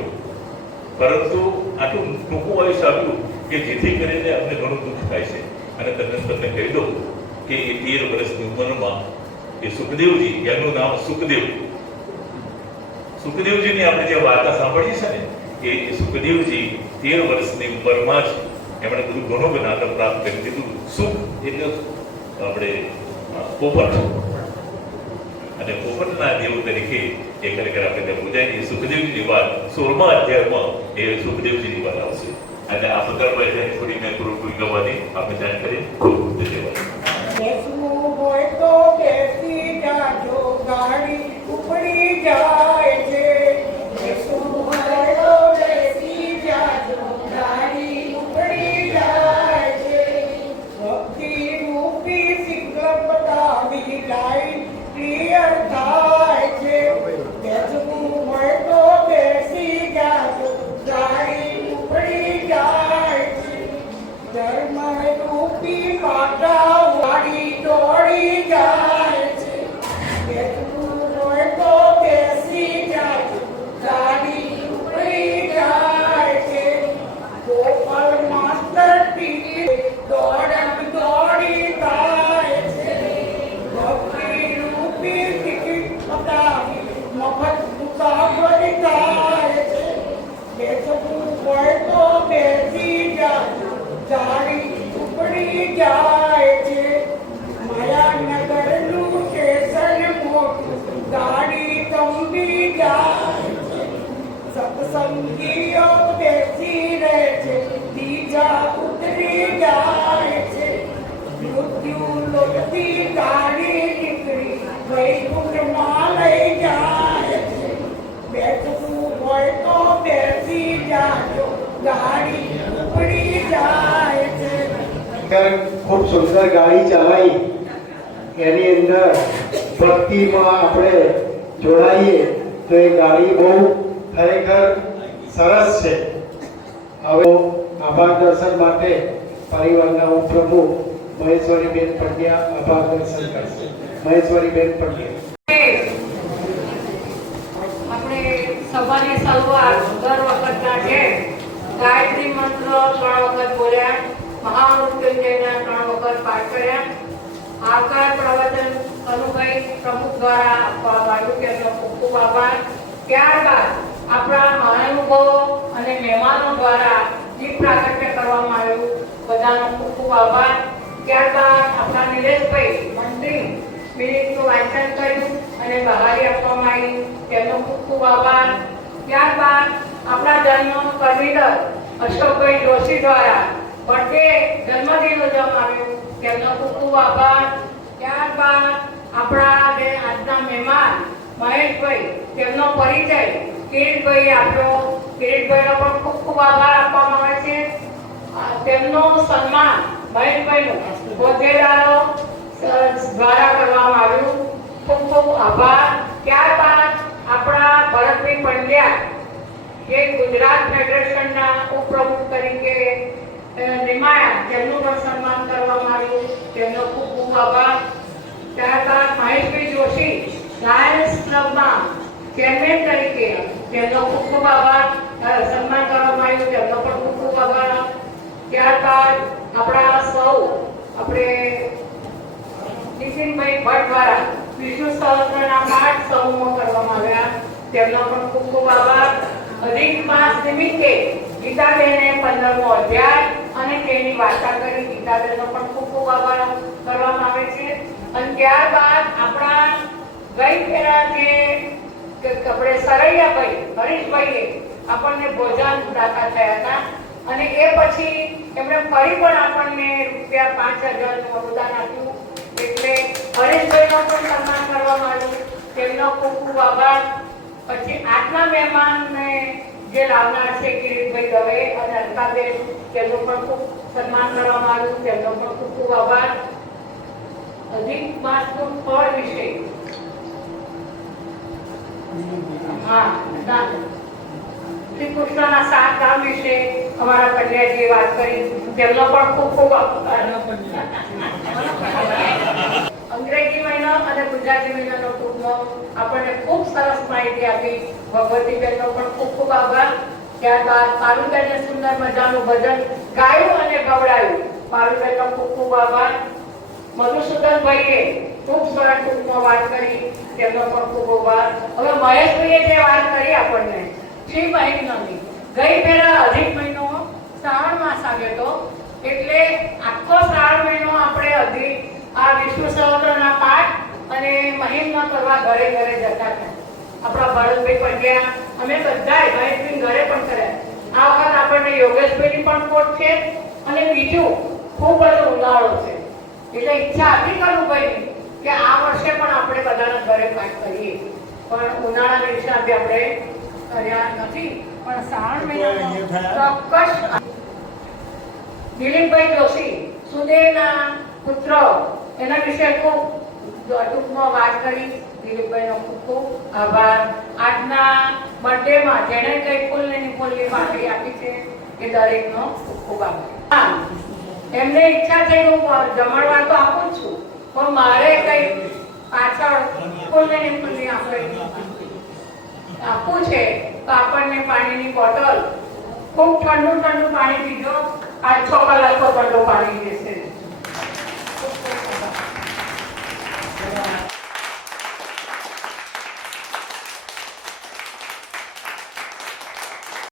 પરંતુ આટલું ટૂંકું આયુષ્ય આપ્યું કે જેથી કરીને અમને ઘણું દુઃખ થાય છે. અને તમને કહી દઉં કે એ 13 વર્ષની ઉંમરમાં એ સુખદેવજી, એનું નામ સુખદેવજીની આપણે જે વાર્તા સાંભળીએ છે ને એ સુખદેવજી 13 વર્ષની ઉંમરમાં જ એમણે બધું ઘણું જ્ઞાન પ્રાપ્ત કરી દીધું. સુખ એટલે આપણે પોપટ અને પોપટના દેવ તરીકે એ ખરેખર આપણે ત્યાં પૂજાય. એ સુખદેવજીની વાત 16મા અધ્યાયમાં એ સુખદેવજીની વાત આવશે. અને આ પુત્રમાં થોડી મેં પૂરી ગવાની આપણે જાણ કરી ખૂબ ધન્યવાદ. બેસવું હોય તો બેસી જાજો, ગાડી ઉપડી જાય છે. બેસવું હોય તો બેસી જાજો, ગાડી ઉપડી જાય છે. ગાડી ઉપડી જાય છે માયાનગરનું સ્ટેશન મોટું ગાડી તંબી જાય છે સત્સંગીઓ બેસી રહે છે બીજા ઉતરી જાય છે મૃત્યુ લોટતી ગાડી નીકળી વૈકુંઠમાં લઈ જાય છે બેઠું હોય તો બેસી જાજો ગાડી ઉપડી જાય છે ખૂબ સુંદર ગાડી ચલાવી એની અંદર ભક્તિમાં આપણે જોડાઈએ તો એ ગાડી બહુ ખરેખર સરસ છે. હવે આભાર દર્શન માટે પરિવારના ઉપપ્રમુખ મહેશ્વરીબેન પંડ્યા આભાર દર્શન કરશે. મહેશ્વરીબેન પંડ્યા. આપણે સભાની શરૂઆત દર વખતના જેમ ગાયત્રી મંત્ર 3 વખત બોલ્યા, મહામૃત્યુંજયના 3 વખત પાઠ કર્યા. આકાર પ્રવચન અનુભાઈ પ્રમુખ દ્વારા આપવામાં આવ્યું તેમનો ખૂબ ખૂબ આભાર. ત્યારબાદ આપણા મહાનુભાવો અને મહેમાનો દ્વારા દીપ પ્રાગટ્ય કરવામાં આવ્યું, બધાનો ખૂબ ખૂબ આભાર. ત્યારબાદ આપણા નિલેશભાઈ મંત્રી મિનિટનું વાંચન કર્યું અને બહારી આપવામાં આવી, તેમનો ખૂબ ખૂબ આભાર. ત્યારબાદ આપણા ધર્મનો કન્વીનર અશોકભાઈ જોશી દ્વારા બર્થડે જન્મદિન ઉજવવામાં આવ્યો, તેમનો ખૂબ ખૂબ આભાર. ત્યારબાદ આપણા જે આજના મહેમાન મહેશભાઈ તેમનો પરિચય કિરીટભાઈ આપ્યો, કિરીટભાઈનો પણ ખૂબ ખૂબ આભાર આપવામાં આવે છે. તેમનો સન્માન મહેશભાઈનું હોદ્દેદારો દ્વારા કરવામાં આવ્યું, ખૂબ ખૂબ આભાર. ત્યારબાદ આપણા ભરતભાઈ પંડ્યા જે ગુજરાત ફેડરેશનના ઉપપ્રમુખ તરીકે નિમાયા, તેમનું પણ સન્માન કરવામાં આવ્યું, તેમનો ખૂબ ખૂબ આભાર. ત્યારબાદ મહેશભાઈ જોશી લાયન્સ ક્લબમાં ચેરમેન તરીકે તેમનો ખૂબ ખૂબ આભાર, સન્માન કરવામાં આવ્યું, તેમનો પણ ખૂબ ખૂબ આભાર. ત્યારબાદ આપણા સૌ આપણે નીતિનભાઈ ભટ્ટ દ્વારા વિષ્ણુ સહસ્ત્રના પાઠ સમૂહ કરવામાં આવ્યા, તેમનો પણ ખૂબ ખૂબ આભાર. અધિક માસ નિમિત્તે ગીતાબેને 15મો અધ્યાય અને તેની વાર્તા કરી, ગીતાબેનનો પણ ખૂબ ખૂબ આભાર કરવામાં આવે છે. અને ત્યારબાદ આપણા ગઈ ફેરા જે આપણે સરૈયાભાઈ હરીશભાઈએ આપણને ભોજન દાતા થયા હતા અને એ પછી એમણે ફરી પણ આપણને ₹5,000 અનુદાન આપ્યું, એટલે હરીશભાઈનો પણ સન્માન કરવામાં આવ્યું, તેમનો ખૂબ ખૂબ આભાર. પછી આજના મહેમાનને જે લાવનાર છે કિરીટભાઈ દવે અને અલકાબેન, તેમનું પણ ખૂબ સન્માન કરવામાં આવ્યું, તેમનો પણ ખૂબ ખૂબ આભાર. અધિક માસનું ફળ વિશે શ્રી કૃષ્ણના 7 ધામ વિશે અમારા પંડ્યાજીએ વાત કરી, તેમનો પણ ખૂબ ખૂબ આભાર. અંગ્રેજી મહિનો અને ગુજરાતી મહિનાનો ટૂંકમાં આપણને ખૂબ સરસ માહિતી આપી, ભગવતીબેનનો પણ ખૂબ ખૂબ આભાર. ત્યારબાદ પારુલબેનને સુંદર મજાનું ભજન ગાયું અને ગવડાયું, પારુલબેનનો ખૂબ ખૂબ આભાર. મધુસૂદનભાઈએ ખૂબ સરસ ટૂંકમાં વાત કરી, તેમનો પણ ખૂબ આભાર. હવે મહેશભાઈએ જે વાત કરી આપણને શ્રી મહિનાની ગઈ પહેલા અધિક મહિનો શ્રાવણ માસ આવ્યો હતો, એટલે આખો શ્રાવણ મહિનો આપણે અધિક આ વિષ્ણુ સહસ્ત્રના પાઠ અને મહિમા કરવા ઘરે ઘરે જતા હતા. આપણા ભરતભાઈ પંડ્યા અમે બધાએ મહેશભાઈ ઘરે પણ કર્યા. આ વખત આપણને યોગેશભાઈની પણ ખોટ છે અને બીજું ખૂબ બધો ઉનાળો છે, એટલે ઈચ્છા હતી કરુભાઈ કે આ વર્ષે પણ આપણે બધાના ઘરે પાઠ કરીએ, પણ ઉનાળાના હિસાબે આપણે કર્યા નથી. પણ શ્રાવણ મહિનામાં ચોક્કસ દિલીપભાઈ જોશી સુદેવના પુત્ર એના વિશે ખૂબ ટૂંકમાં વાત કરી, દિલીપભાઈનો ખૂબ ખૂબ આભાર. આજના બર્થડેમાં જેણે કઈ ફૂલની ફૂલની પાકડી આપી છે એ દરેકનો ખૂબ ખૂબ આભાર. એમને ઈચ્છા થઈ હું જમણવાર તો આપું જ છું, પણ મારે કઈ પાછળ ફૂલની ફૂલની આપવું છે તો આપણને પાણીની બોટલ, ખૂબ ઠંડુ ઠંડુ પાણી પીજો, 5-6 કલાક તો ઠંડુ પાણી દેશે.